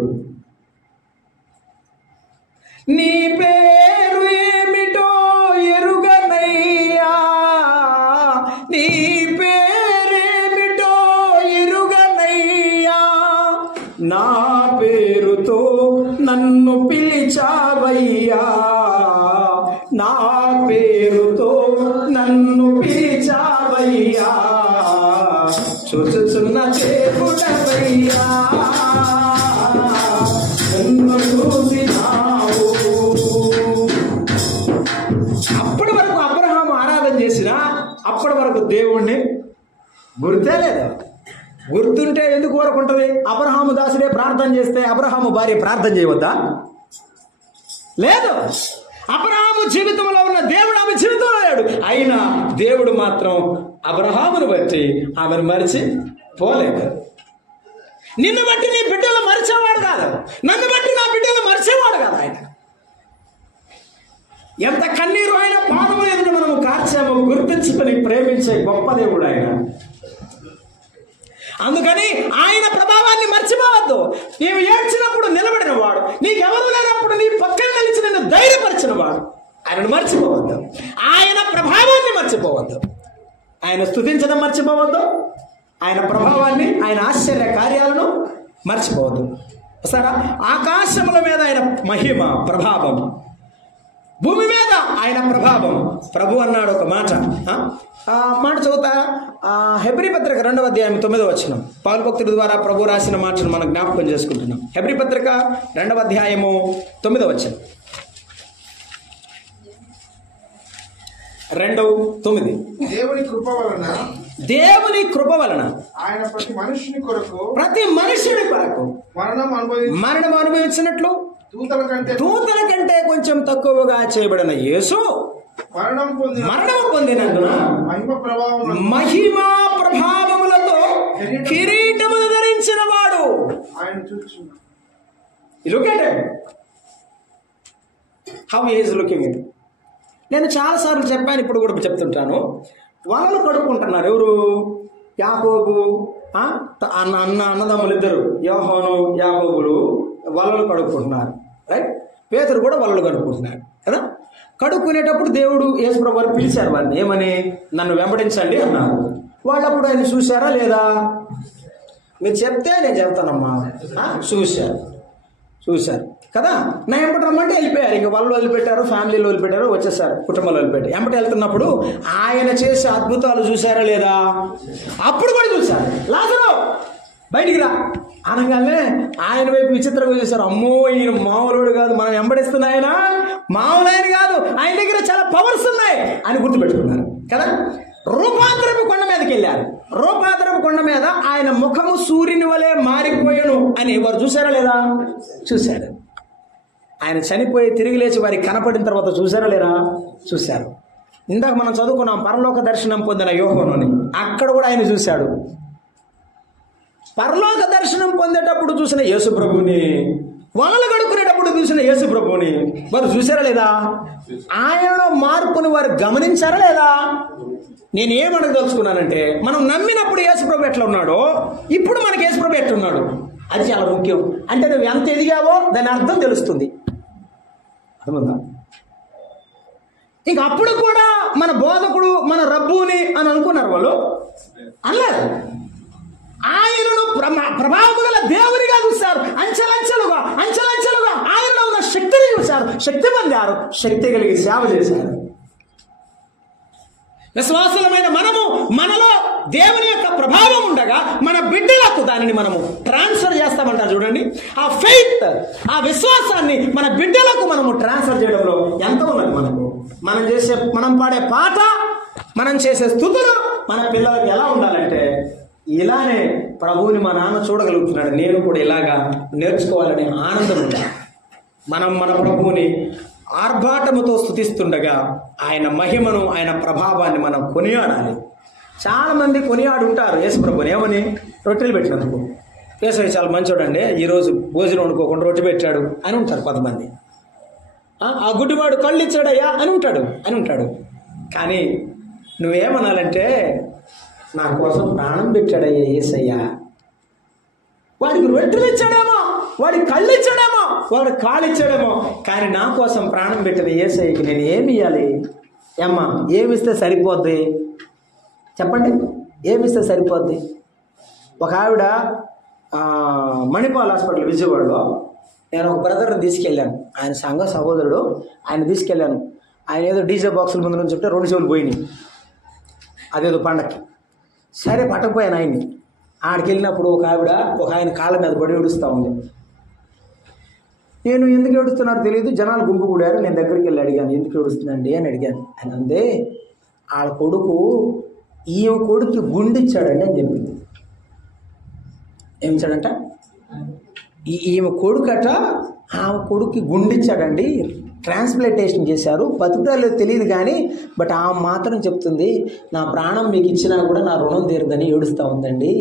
నీ పేరు ఏమిటో ఎరుగనయ్యా, నీ పేరేమిటో ఎరుగనయ్యా, నా పేరుతో నన్ను పిలిచావయ్యా, నా పేరుతో నన్ను పిలిచావయ్యా, చూచుచున్న దేవుడవయ్యా, నన్ను చూసినావు. అప్పటి వరకు అబ్రహాము ఆరాధన చేసినా అప్పటి వరకు దేవుణ్ణి గుర్తే లేదు. గుర్తుంటే ఎందుకు వరకు ఉంటుంది? అబ్రహాము దాసుడే ప్రార్థన చేస్తే అబ్రహాము భార్య ప్రార్థన చేయవద్దా? లేదు. అబ్రహాము జీవితంలో ఉన్న దేవుడు ఆమె జీవితంలో లేడు. అయినా దేవుడు మాత్రం అబ్రహామును బట్టి ఆమెను మరిచి పోలేదు. నిన్ను బట్టి నీ బిడ్డలు మరిచేవాడు కాదు, నన్ను బట్టి నా బిడ్డలు మరిచేవాడు కాదు. ఆయన ఎంత కన్నీరు ఆయన పాదముల ఎదుట మనము కార్చామో గుర్తించుకొని ప్రేమించే గొప్ప దేవుడు ఆయన. అందుకని ఆయన ప్రభావాన్ని మర్చిపోవద్దు. నీవు ఏడ్చినప్పుడు నిలబడిన వాడు, నీకెవరు లేనప్పుడు నీ పక్కన నిలిచి నిన్ను ధైర్యపరిచిన వాడు, ఆయనను మర్చిపోవద్దు. ఆయన ప్రభావాన్ని మర్చిపోవద్దు. ఆయన స్తుతించడం మర్చిపోవద్దు. ఆయన ప్రభావాన్ని, ఆయన ఆశ్చర్య కార్యాలను మర్చిపోవద్దు. సరే, ఆకాశముల మీద ఆయన మహిమ ప్రభావం, భూమి మీద ఆయన ప్రభావం. ప్రభు అన్నాడు ఒక మాట, మాట చదువుతా. హెబ్రీ పత్రిక 2వ అధ్యాయం 9వ వచనం, పౌలు భక్తుడి ద్వారా ప్రభు రాసిన మాటను మనం జ్ఞాపకం చేసుకుంటున్నాం. హెబ్రీ పత్రిక 2వ అధ్యాయము 9వ వచనం, 2:9. దేవుని కృప వలన ఆయన ప్రతి మనుషుని కొరకు మరణం అనుభవించినట్లు దూతల కంటే కొంచెం తక్కువగా చేయబడిన యేసు మరణం పొందినందున మహిమా ప్రభావములతో కిరీటమును ధరించిన వాడు. Look at him. How he is looking at. నేను చాలాసార్లు చెప్పాను, ఇప్పుడు కూడా చెప్తుంటాను. వలలు కడుక్కుంటున్నారు ఎవరు? యాకోబు అన్నదమ్ములు ఇద్దరు, యోహాను యాకోబులు వలలు కడుక్కుంటున్నారు. రైట్? పేతురు కూడా వలలు కడుక్కుంటున్నాడు కదా. కడుక్కునేటప్పుడు దేవుడు యేసుప్రభు వారు పిలిచారు వారిని, ఏమని? నన్ను వెంబడించండి అన్నారు. వాళ్ళు అప్పుడు ఆయన చూశారా లేదా? మీరు చెప్తే నేను చెప్తానమ్మా. చూశారు కదా. నా ఎంపటి రమ్మంటే వెళ్ళిపోయారు. ఇంక వాళ్ళు వదిలిపెట్టారు, ఫ్యామిలీలో వదిలిపెట్టారు, వచ్చేసారు, కుటుంబాలు వదిలిపెట్టారు. ఎంపటి వెళ్తున్నప్పుడు ఆయన చేసే అద్భుతాలు చూశారా లేదా? అప్పుడు కూడా చూశారు. లాజరు బయటికి రా అనగానే ఆయన వైపు విచిత్రంగా చూశారు. అమ్మో, ఈయన మామూలుడు కాదు, మనం వెంబడిస్తున్న ఆయన మామూలు ఆయన కాదు, ఆయన దగ్గర చాలా పవర్స్ ఉన్నాయి అని గుర్తుపెట్టుకున్నారు కదా. రూపాంతరపు కొండ మీదకి వెళ్ళారు. రూపాంతరపు కొండ మీద ఆయన ముఖము సూర్యుని వలె మారిపోయాను అని వారు చూశారా లేదా? చూశారు. ఆయన చనిపోయి తిరిగి లేచి వారికి కనపడిన తర్వాత చూశారా లేదా? చూశారు. ఇందాక మనం చదువుకున్నాం పరలోక దర్శనం పొందిన యోహాను అని, అక్కడ కూడా ఆయన చూశాడు. పరలోక దర్శనం పొందేటప్పుడు చూసిన యేసు ప్రభుని, వలలు కడుక్కునేటప్పుడు చూసిన యేసు ప్రభుని వారు చూశారా లేదా? ఆయనలో మార్పుని వారు గమనించారా లేదా? నేను ఏమనదలుచుకున్నానంటే, మనం నమ్మినప్పుడు యేసు ప్రభు ఎట్లా ఉన్నాడో ఇప్పుడు మనకి యేసు ప్రభు ఎట్లా ఉన్నాడు, అది చాలా ముఖ్యం. అంటే నువ్వు ఎంత ఎదిగావో దాని అర్థం తెలుస్తుంది. అర్థమవుతుందా? ఇంక అప్పుడు కూడా మన బోధకుడు మన రబ్బుని అని అనుకున్నారు వాళ్ళు, అనలేదు. ఆయనను ప్రభావం గల దేవునిగా చూశారు. అంచెలంచెలుగా ఆయనలో ఉన్న శక్తిని చూశారు, శక్తి పొందారు, శక్తి కలిగి సేవ చేశారు. విశ్వాసులమైన మనలో దేవుని యొక్క ప్రభావం ఉండగా మన బిడ్డలకు దానిని మనము ట్రాన్స్ఫర్ చేస్తామంటారు చూడండి. ఆ ఫెయిత్, ఆ విశ్వాసాన్ని మన బిడ్డలకు మనము ట్రాన్స్ఫర్ చేయడంలో ఎంత ఉన్నది మనకు. మనం పాడే పాట, మనం చేసే స్తుతులు మన పిల్లలకు ఎలా ఉండాలంటే, ఇలానే ప్రభువుని మా నాన్న చూడగలుగుతున్నాడు, నేను కూడా ఇలాగా నేర్చుకోవాలనే ఆనందం ఉండాలి. మనం మన ప్రభువుని ఆర్భాటముతో స్తుతిస్తుండగా ఆయన మహిమను, ఆయన ప్రభావాన్ని మనం కొనియాడాలి. చాలా మంది కొనియాడు ఉంటారు యేసు ప్రభుని, ఏమని? రొట్టెలు పెట్టినందుకు. యేసు చాలా మంచోడండి, ఈరోజు భోజనం వండుకోకుండా రొట్టె పెట్టాడు అని ఉంటారు కొంతమంది. ఆ గుడ్డివాడు కళ్ళు ఇచ్చాడయ్యా అని ఉంటాడు. కానీ నువ్వేమనాలంటే నా కోసం ప్రాణం పెట్టాడయ్యా యేసయ్యా. వాడికి రొట్టెలు ఇచ్చాడేమో, వాడికి కళ్ళు ఇచ్చాడేమో, వాడు కాళ్ళు ఇచ్చాడేమో, కానీ నా కోసం ప్రాణం పెట్టిన యేసయ్యకి నేను ఏమి ఇవ్వాలి? ఏమ్మా, ఏమిస్తే సరిపోద్ది చెప్పండి? ఏమిస్తే సరిపోద్ది? ఒక ఆవిడ మణిపాల్ హాస్పిటల్ విజయవాడలో నేను ఒక బ్రదర్ని తీసుకెళ్ళాను. ఆయన సంఘ సహోదరుడు. ఆయన తీసుకెళ్ళాను. ఆయన ఏదో డీజే బాక్సుల ముందు నుంచి చెప్తే 2 చెవులు పోయినాయి అదేదో పండక్కి. సరే పట్టకపోయాను ఆయన్ని. ఆడికి వెళ్ళినప్పుడు ఒక ఆయన కాళ్ళ మీద పడి ఏడుస్తూ ఉంది. నేను ఎందుకు ఏడుస్తున్నారో తెలియదు, జనాలు గుంపు కూడారు. నేను దగ్గరికి వెళ్ళి అడిగాను, ఎందుకు ఏడుస్తుందండి అని అడిగాను. ఆయన అందే, వాళ్ళ కొడుకు ఈమె కొడుకు గుండిచ్చాడండి అని చెప్పింది. ఏమిచ్చాడంట? ఈమె కొడుకట ఆమె కొడుక్కి గుండిచ్చాడండి, ట్రాన్స్ప్లాంటేషన్ చేశారు, బతుకుతాలో తెలియదు కానీ బట్ ఆమె మాత్రం చెప్తుంది, నా ప్రాణం మీకు ఇచ్చినా కూడా నా రుణం తీరదని ఏడుస్తూ ఉందండి,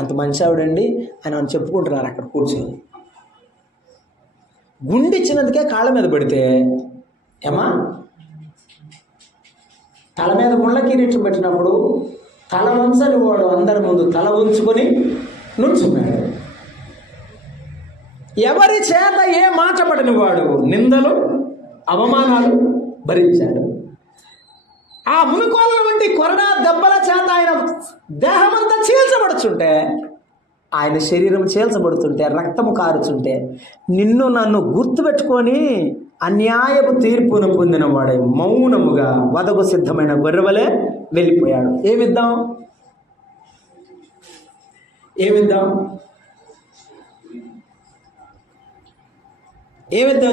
ఎంత మంచి ఆవిడండి అని అని చెప్పుకుంటున్నారు అక్కడ కూర్చొని. గుండిచ్చినందుకే కాళ్ళ మీద పడితే ఏమా, తల మీద ముళ్ళ కిరీటం పెట్టినప్పుడు తల వంచని వాడు అందరి ముందు తల ఉంచుకొని నుంచున్నాడు. ఎవరి చేత ఏ మాట పడిన వాడు నిందలు అవమానాలు భరించాడు. ఆ మునుకోళ్ళ వంటి కొరడా దెబ్బల చేత ఆయన దేహమంతా చీల్చబడుచుంటే, ఆయన శరీరం చీల్చబడుతుంటే, రక్తము కారుచుంటే, నిన్ను నన్ను గుర్తుపెట్టుకొని అన్యాయపు తీర్పును పొందిన వాడే మౌనముగా వదకు సిద్ధమైన గొర్రెవలే వెళ్ళిపోయాడు. ఏమిద్దాం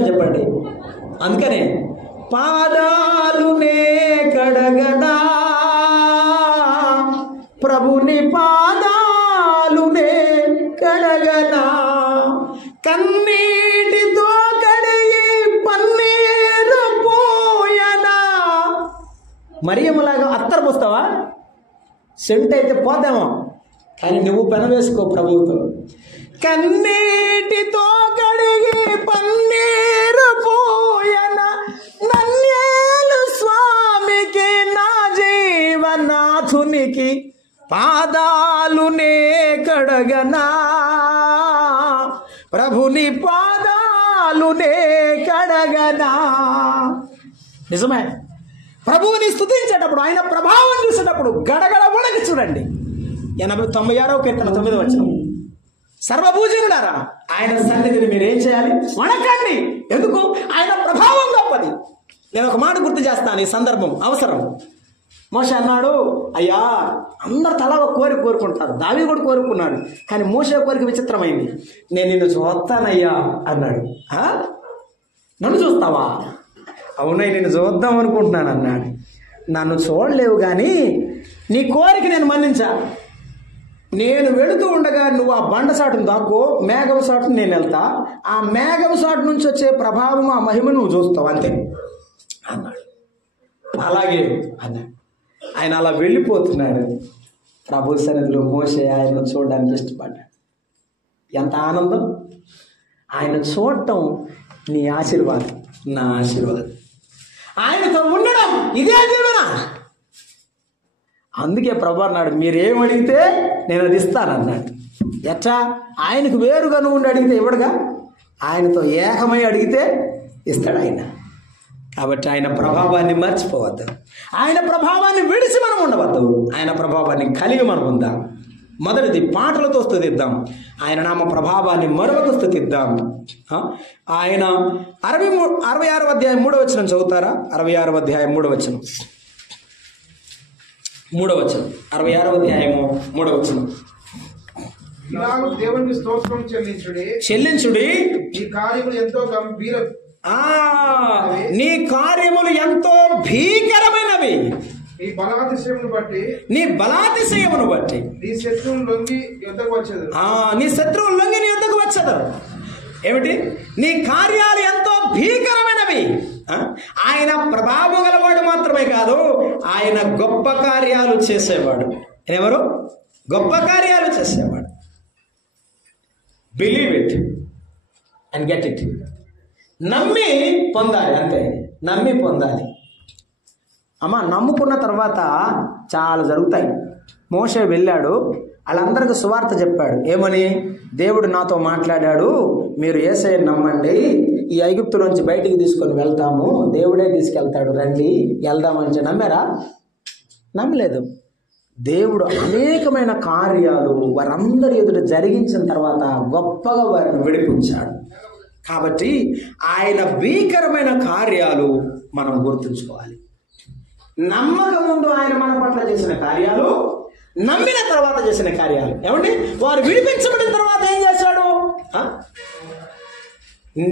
చెప్పండి? అందుకనే పాదాలునే కడగనా, ప్రభుని పాదాలునే కడగనా, కన్నీటితో కడిగి పన్నీరు పోయనా. మరియమ్మలాగా అత్తరు పోస్తావా? సెంట్ అయితే పోదామో, కానీ నువ్వు పెన వేసుకో ప్రభువుతో. కన్నీటితో కడిగి పన్నీరు పోయన, నన్నేలు స్వామికి నా జీవనాథునికి పాదాలునే కడగనా, ప్రభుని పాదాలునే కడగనా. నిజమే, ప్రభువుని స్తుతించేటప్పుడు, ఆయన ప్రభావం చూసేటప్పుడు గడగడ వణకి చూడండి. 96వ కీర్తన 9వ వచనం, సర్వభూజనుడారా ఆయన సన్నిధిని మీరేం చేయాలి? వణకండి. ఎందుకు? ఆయన ప్రభావం గొప్పది. నేను ఒక మాట గుర్తు చేస్తాను, ఈ సందర్భం అవసరం. మోషే అన్నాడు, అయ్యా అందరు తల ఒక కోరిక కోరుకుంటారు, దావీదు కూడా కోరుకున్నాడు, కానీ మోషే కోరిక విచిత్రమైంది. నేను నిన్ను చూస్తానయ్యా అన్నాడు. నన్ను చూస్తావా? అవునయ్య, నేను చూద్దాం అనుకుంటున్నాను అన్నాడు. నన్ను చూడలేవు కానీ నీ కోరిక నేను మన్నించా. నేను వెళుతూ ఉండగా నువ్వు ఆ బండసాటును దాక్కో, మేఘం సాటును నేను వెళ్తా, ఆ మేఘం సాటు నుంచి వచ్చే ప్రభావం, ఆ మహిమ నువ్వు చూస్తావు అంతే అన్నాడు. అలాగే అన్నాడు. ఆయన అలా వెళ్ళిపోతున్నాడు. ప్రభు సన్నిధిలో మోషే ఆయనను చూడడానికి ఇష్టపడ్డాడు. ఎంత ఆనందం! ఆయన చూడటం నీ ఆశీర్వాదం, నా ఆశీర్వాదం. ఆయనతో ఉండడం ఇదే దీవెన. అందుకే ప్రభు అన్నాడు, మీరేమడిగితే నేను అది ఇస్తానన్నాడు. ఎట్లా? ఆయనకు వేరుగా నువ్వు ఉండి అడిగితే ఇవ్వడుగా, ఆయనతో ఏకమై అడిగితే ఇస్తాడు ఆయన. కాబట్టి ఆయన ప్రభావాన్ని మర్చిపోవద్దు, ఆయన ప్రభావాన్ని విడిచి మనం ఉండవద్దు, ఆయన ప్రభావాన్ని కలిగి మనం ఉందాం. మొదటిది పాటలతో స్తుతిద్దాం, ఆయన నామ ప్రభావాన్ని మరొక స్తుతిద్దాం. ఆయన 66వ అధ్యాయం 3వ వచనం చదువుతారా? 66వ అధ్యాయం 3వ వచనం, 3వ వచనం, 66వ అధ్యాయము 3వ వచనం. దేవునికి స్తోత్రం చెల్లించుడి, ఈ కార్యములు ఎంతో గంభీర, నీ కార్యములు ఎంతో భీకరమైనవి, నీ బలాతిశయమును బట్టి నీ శత్రువులు లొంగి యుద్ధకు వచ్చేదారు. నీ శత్రువులు లొంగి నీ యుద్ధకు వచ్చేదారు. ఏమిటి? నీ కార్యాలు ఎంతో భీకరమైనవి. ఆయన ప్రభావం గలవాడు మాత్రమే కాదు, ఆయన గొప్ప కార్యాలు చేసేవాడు. ఎవరు? గొప్ప కార్యాలు చేసేవాడు. Believe it and get it. నమ్మి పొందాలి, అంతే, నమ్మి పొందాలి. అమ్మ నమ్ముకున్న తర్వాత చాలా జరుగుతాయి. మోషే వెళ్ళాడు, వాళ్ళందరికీ సువార్త చెప్పాడు. ఏమని? దేవుడు నాతో మాట్లాడాడు, మీరు యేసయ్యను నమ్మండి, ఈ ఐగుప్తులోంచి బయటికి తీసుకొని వెళ్తాము, దేవుడే తీసుకెళ్తాడు, రండి వెళ్దామని. నమ్మారా? నమ్మలేదు. దేవుడు అనేకమైన కార్యాలు వారందరి ఎదుట జరిగించిన తర్వాత గొప్పగా వారిని విడిపించాడు. కాబట్టి ఆయన భీకరమైన కార్యాలు మనం గుర్తుంచుకోవాలి. నమ్మక ముందు ఆయన మన పట్ల చేసిన కార్యాలు, నమ్మిన తర్వాత చేసిన కార్యాలు. ఏమండి? వారు విడిపించబడిన తర్వాత ఏం చేశాడు?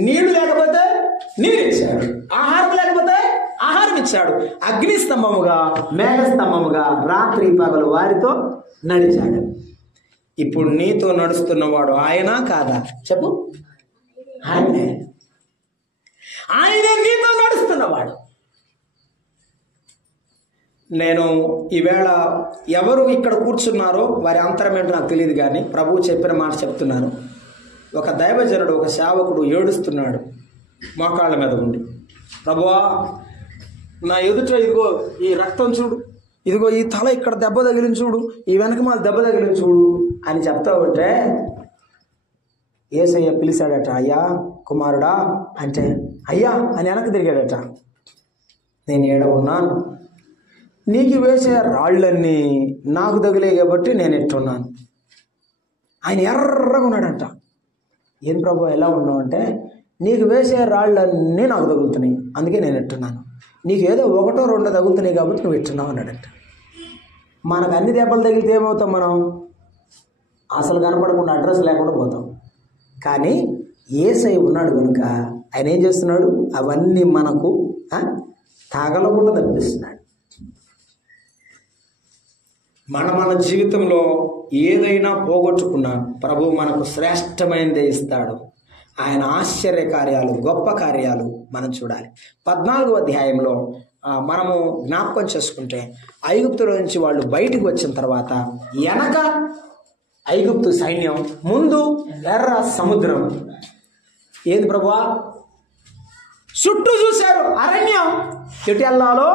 నీళ్లు లేకపోతే నీరు ఇచ్చాడు, ఆహారం లేకపోతే ఆహారం ఇచ్చాడు, అగ్ని స్తంభముగా మేఘస్తంభముగా రాత్రి పగలు వారితో నడిచాడు. ఇప్పుడు నీతో నడుస్తున్నవాడు ఆయన కాదా? చెప్పు. ఆయనే, ఆయనే నీతో నడుస్తున్నవాడు. నేను ఈవేళ ఎవరు ఇక్కడ కూర్చున్నారో వారి అంతరం ఏంటో నాకు తెలియదు, కానీ ప్రభువు చెప్పిన మాట చెప్తున్నాను. ఒక దైవజనుడు, ఒక సేవకుడు ఏడుస్తున్నాడు మోకాళ్ళ మీద ఉండి, ప్రభువా నా ఎదుట ఇదిగో ఈ రక్తం చూడు, ఇదిగో ఈ తల ఇక్కడ దెబ్బ తగిలింది చూడు, ఈ వెనకమాల దెబ్బ తగిలింది చూడు అని చెప్తా ఉంటే యేసయ్య పిలిచాడట, అయ్యా కుమారుడా అంటే, అయ్యా అని వెనక్కి తిరిగాడట. నేను ఏడ ఉన్నాను, నీకు వేసే రాళ్ళన్నీ నాకు తగిలే కాబట్టి నేను ఎట్టున్నాను. ఆయన ఎర్రగా ఉన్నాడంట. ఏం ప్రభు ఎలా ఉన్నావు అంటే, నీకు వేసే రాళ్ళన్నీ నాకు తగులుతున్నాయి, అందుకే నేను ఎట్టున్నాను. నీకు ఏదో ఒకటో రెండో తగులుతున్నాయి కాబట్టి నువ్వు ఎట్టున్నావు అన్నాడంట. మనకు అన్ని దెబ్బలు తగిలితే ఏమవుతాం? మనం అసలు కనపడకుండా అడ్రస్ లేకుండా పోతాం. కానీ యేసయ్య ఉన్నాడు కనుక ఆయన ఏం చేస్తున్నాడు? అవన్నీ మనకు తాగలకుండా తప్పిస్తున్నాడు. మన జీవితంలో ఏదైనా పోగొట్టుకున్నా ప్రభు మనకు శ్రేష్టమైనదే ఇస్తాడు. ఆయన ఆశ్చర్య కార్యాలు, గొప్ప కార్యాలు మనం చూడాలి. 14వ అధ్యాయంలో మనము జ్ఞాపకం చేసుకుంటే, ఐగుప్తులో నుంచి వాళ్ళు బయటికి వచ్చిన తర్వాత వెనక ఐగుప్తు సైన్యం, ముందు ఎర్ర సముద్రం. ఏది ప్రభువా? చుట్టూ చూశారు, అరణ్యం, ఎటు వెళ్ళాలో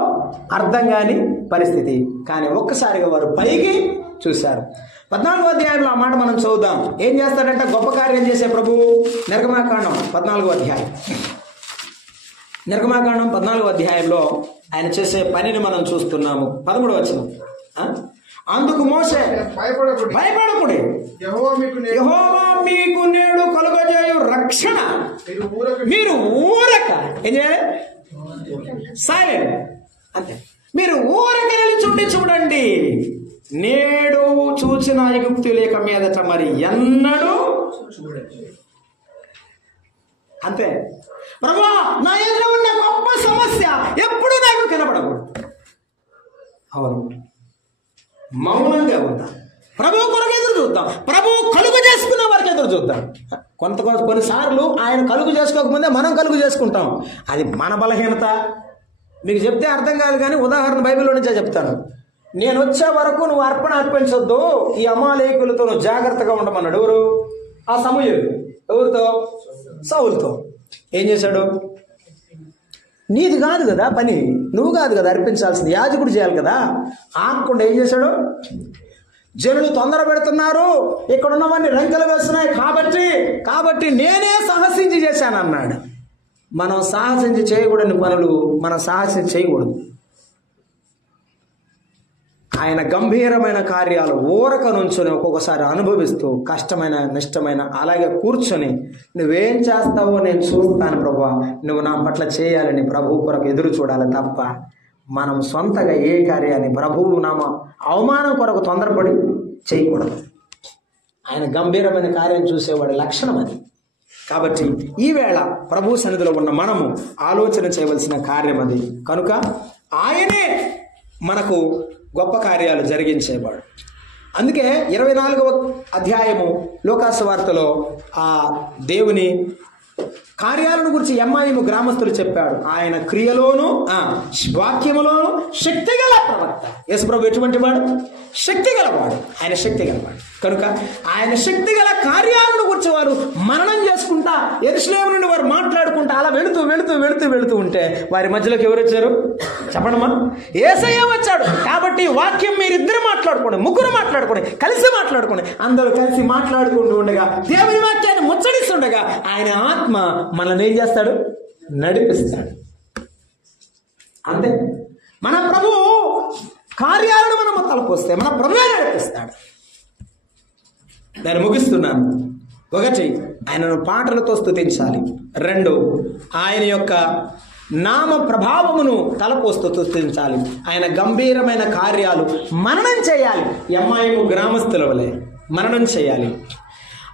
అర్థం కాని పరిస్థితి. కానీ ఒక్కసారిగా వారు పైకి చూశారు. 14వ అధ్యాయంలో ఆ మాట మనం చదువుదాం. ఏం చేస్తాడంటే గొప్ప కార్యం చేసే ప్రభువు. నిర్గమాకాండం 14వ అధ్యాయం. నిర్గమాకాండం 14వ అధ్యాయంలో ఆయన చేసే పనిని మనం చూస్తున్నాము. 13వ వచనం. అందుకు మోషే, భయపడకుడి, యెహోవా మీకు నేడు కలుగజేయు రక్షణ. మీరు ఊరక ఏం చేయాలి? సైలెంట్, అంతే. మీరు ఊరక నిలుచుండి చూడండి, నేడు చూచిన ఐగుప్తీయుల మీదట మరి ఎన్నడూ చూడండి. అంతే. ప్రభువా నా ఎదురు ఉన్న గొప్ప సమస్య ఎప్పుడు నాకు కనబడకూడదు. అవును, మౌనంగా ఉందా? ప్రభువు కొరకు ఎదురు చూద్దాం, ప్రభువు కలుగు చేసుకున్న వారికి ఎదురు చూద్దాం. కొన్నిసార్లు ఆయన కలుగు చేసుకోకముందే మనం కలుగు చేసుకుంటాం. అది మన బలహీనత. మీకు చెప్తే అర్థం కాదు, కానీ ఉదాహరణ బైబిల్లో నుంచే చెప్తాను. నేను వచ్చే వరకు నువ్వు అర్పణ అర్పించొద్దు, ఈ అమాలేకులతో నువ్వు జాగ్రత్తగా ఉండమన్నాడు. ఎవరు? ఆ సమూయేలు. ఎవరితో? సౌలుతో. ఏం చేశాడు? నీది కాదు కదా పని, నువ్వు కాదు కదా అర్పించాల్సింది, యాజకుడు చేయాలి కదా. ఆకుండా ఏం చేశాడు? జనులు తొందర పెడుతున్నారు, ఇక్కడ ఉన్నవన్నీ రంకెలు వేస్తున్నాయి కాబట్టి నేనే సాహసించి చేశాను అన్నాడు. మనం సాహసించి చేయకూడని పనులు మనం సాహసించి చేయకూడదు. ఆయన గంభీరమైన కార్యాలు ఊరక నుంచొని ఒక్కొక్కసారి అనుభవిస్తూ కష్టమైన నిష్టమైన అలాగే కూర్చొని నువ్వేం చేస్తావో నేను చూస్తాను ప్రభువా, నువ్వు నా పట్ల చేయాలని ప్రభువు కొరకు ఎదురు చూడాలి తప్ప మనం సొంతగా ఏ కార్యాన్ని ప్రభువు నామ అవమానం కొరకు తొందరపడి చేయకూడదు. ఆయన గంభీరమైన కార్యం చూసేవాడి లక్షణం అది. కాబట్టి ఈవేళ ప్రభు సన్నిధిలో ఉన్న మనము ఆలోచన చేయవలసిన కార్యం అది. కనుక ఆయనే మనకు గొప్ప కార్యాలు జరిగించేవాడు. అందుకే 24వ అధ్యాయము లోకాసు వార్తలో ఆ దేవుని కార్యాలను గురించి ఎమ్మాయిము గ్రామస్తులు చెప్పాడు. ఆయన క్రియలోను వాక్యములోను శక్తి గల ప్రవక్త. యేసు ప్రభు ఎటువంటి వాడు? శక్తి గలవాడు. ఆయన శక్తి గలవాడు కనుక ఆయన శక్తి గల కార్యాలను గురించి వారు మననం చేసుకుంటా యెరూషలేము నుండి వారు మాట్లాడుకుంటా అలా వెళుతూ ఉంటే వారి మధ్యలోకి ఎవరు వచ్చారు చెప్పడమా? యేసయ్య వచ్చాడు. కాబట్టి వాక్యం మీరిద్దరు మాట్లాడుకోండి, ముగ్గురు మాట్లాడుకోండి, కలిసి మాట్లాడుకోండి. అందరూ కలిసి మాట్లాడుకుంటూ ఉండగా దేవుని వాక్యాన్ని ముచ్చడిస్తుండగా ఆయన ఆత్మ మనల్ని ఏం చేస్తాడు? నడిపిస్తాడు. అంతే. మన ప్రభు కార్యాలను మనం తలపోస్తే మన ప్రభువే నడిపిస్తాడు. నేను ముగిస్తున్నాను. 1, ఆయనను పాటలతో స్తుతించాలి. 2, ఆయన యొక్క నామ ప్రభావమును తలపోస్తూ స్తుతించాలి. ఆయన గంభీరమైన కార్యాలు మననం చేయాలి. ఎమ్మాయిము గ్రామస్తుల వలె మననం చేయాలి.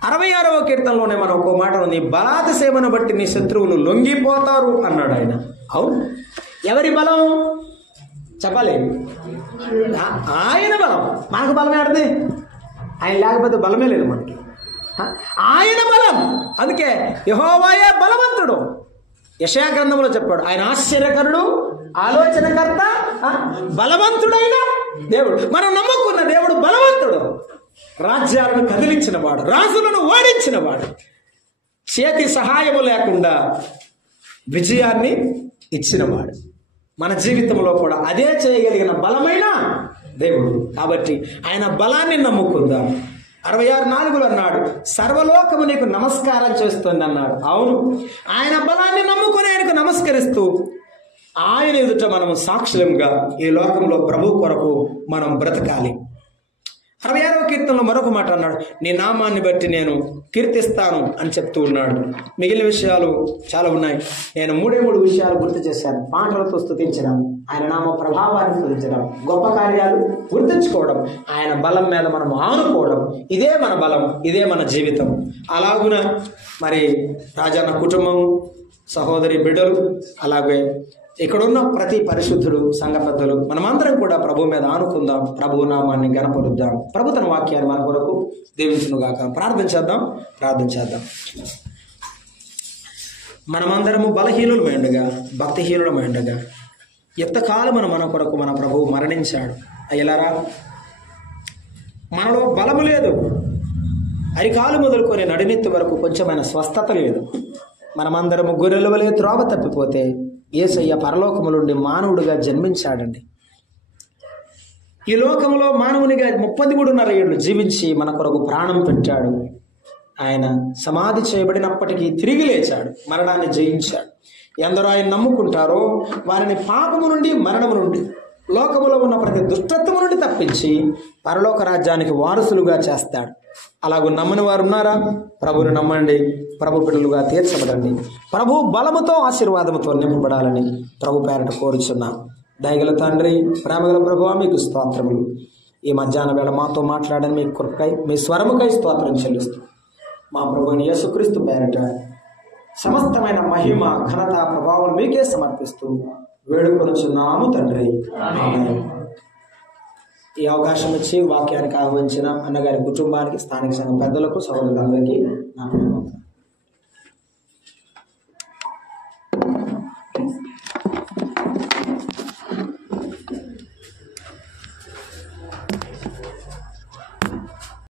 66వ కీర్తనలోనే మనం ఒక మాట ఉంది, బలాతి సేవను బట్టి నీ శత్రువులు లొంగిపోతారు అన్నాడు ఆయన. అవును, ఎవరి బలం చెప్పాలి? ఆయన బలం. మనకు బలం ఏడది? ఆయన లేకపోతే బలమే లేదు మనకి. ఆయన బలం. అందుకే యెహోవాయే బలవంతుడు. యెషయా గ్రంథంలో చెప్పాడు, ఆయన ఆశ్చర్యకరుడు, ఆలోచనకర్త, బలవంతుడైన దేవుడు. మనం నమ్ముకున్న దేవుడు బలవంతుడు. రాజ్యాలను కదిలించిన వాడు, రాజులను ఓడించిన వాడు, చేతి సహాయము లేకుండా విజయాన్ని ఇచ్చినవాడు. మన జీవితంలో కూడా అదే చేయగలిగిన బలమైన దేవుడు. కాబట్టి ఆయన బలాన్ని నమ్ముకుందాం. 66:4 అన్నాడు, సర్వలోకము నీకు నమస్కారం చేస్తుంది అన్నాడు. అవును, ఆయన బలాన్ని నమ్ముకుని ఆయనకు నమస్కరిస్తూ ఆయన ఎదుట మనము సాక్షులంగా ఈ లోకంలో ప్రభు కొరకు మనం బ్రతకాలి. 66వ కీర్తనలో మరొక మాట అన్నాడు, నీ నామాన్ని బట్టి నేను కీర్తిస్తాను అని చెప్తూ ఉన్నాడు. మిగిలిన విషయాలు చాలా ఉన్నాయి. నేను 3 విషయాలు గుర్తు చేశాను. పాటలతో స్తుతించడం, ఆయన నామ ప్రభావాన్ని స్తుతించడం, గొప్ప కార్యాలు గుర్తుంచుకోవడం, ఆయన బలం మీద మనం ఆనుకోవడం. ఇదే మన బలం, ఇదే మన జీవితం. అలాగున మరి రాజన్న కుటుంబం, సహోదరి బిడ్డలు, అలాగే ఇక్కడున్న ప్రతి పరిశుద్ధుడు, సంఘ పెద్దలు, మనమందరం కూడా ప్రభు మీద ఆనుకుందాం, ప్రభు నామాన్ని గణపరుద్దాం. ప్రభు తన వాక్యాన్ని మన కొరకు దీవించునుగాక. ప్రార్థన చేద్దాం. మనమందరము బలహీనులమై ఉండగా, భక్తిహీనులమై ఉండగా, ఎంతకాలం మన కొరకు మన ప్రభువు మరణించాడు. అయ్యలారా, మనలో బలము లేదు. అరికాలు మొదలుకొని నడినెత్తి వరకు కొంచెమైన స్వస్థత లేదు. మనమందరము గొర్రెల వలె త్రోవ తప్పిపోతే యేసయ్య పరలోకము నుండి మానవుడిగా జన్మించాడండి. ఈ లోకంలో మానవునిగా 33.5 ఏళ్ళు జీవించి మన కొరకు ప్రాణం పెట్టాడు. ఆయన సమాధి చేయబడినప్పటికీ తిరిగి లేచాడు, మరణాన్ని జయించాడు. ఎందరో ఆయన నమ్ముకుంటారో వారిని పాపము నుండి, మరణము నుండి, లోకములో ఉన్న ప్రతి దుష్టత్వము నుండి తప్పించి పరలోక రాజ్యానికి వారసులుగా చేస్తాడు. అలాగూ నమ్మని వారు ఉన్నారా? ప్రభువుని నమ్మండి, ప్రభు బిడ్డలుగా తీర్చబడండి. ప్రభు బలముతో, ఆశీర్వాదముతో నింపబడాలని ప్రభు పేరట కోరుచున్నాం. దయగల తండ్రి, ప్రేమగల ప్రభువా, మీకు స్తోత్రములు. ఈ మధ్యాహ్న వేళ మాతో మాట్లాడని మీ కృపకై, మీ స్వరముకై స్తోత్రం చెల్లిస్తూ మా ప్రభువుని యేసుక్రీస్తు పేరట సమస్తమైన మహిమ, ఘనత, ప్రభావం మీకే సమర్పిస్తూ వేడుకొనుచున్నాము తండ్రి. ఆమేన్. ఈ అవకాశం ఇచ్చి వాక్యానికి ఆహ్వానించిన అన్నగారి కుటుంబానికి, స్థానిక సంఘ పెద్దలకు, సహోదరులందరికీ నా ప్రేమ.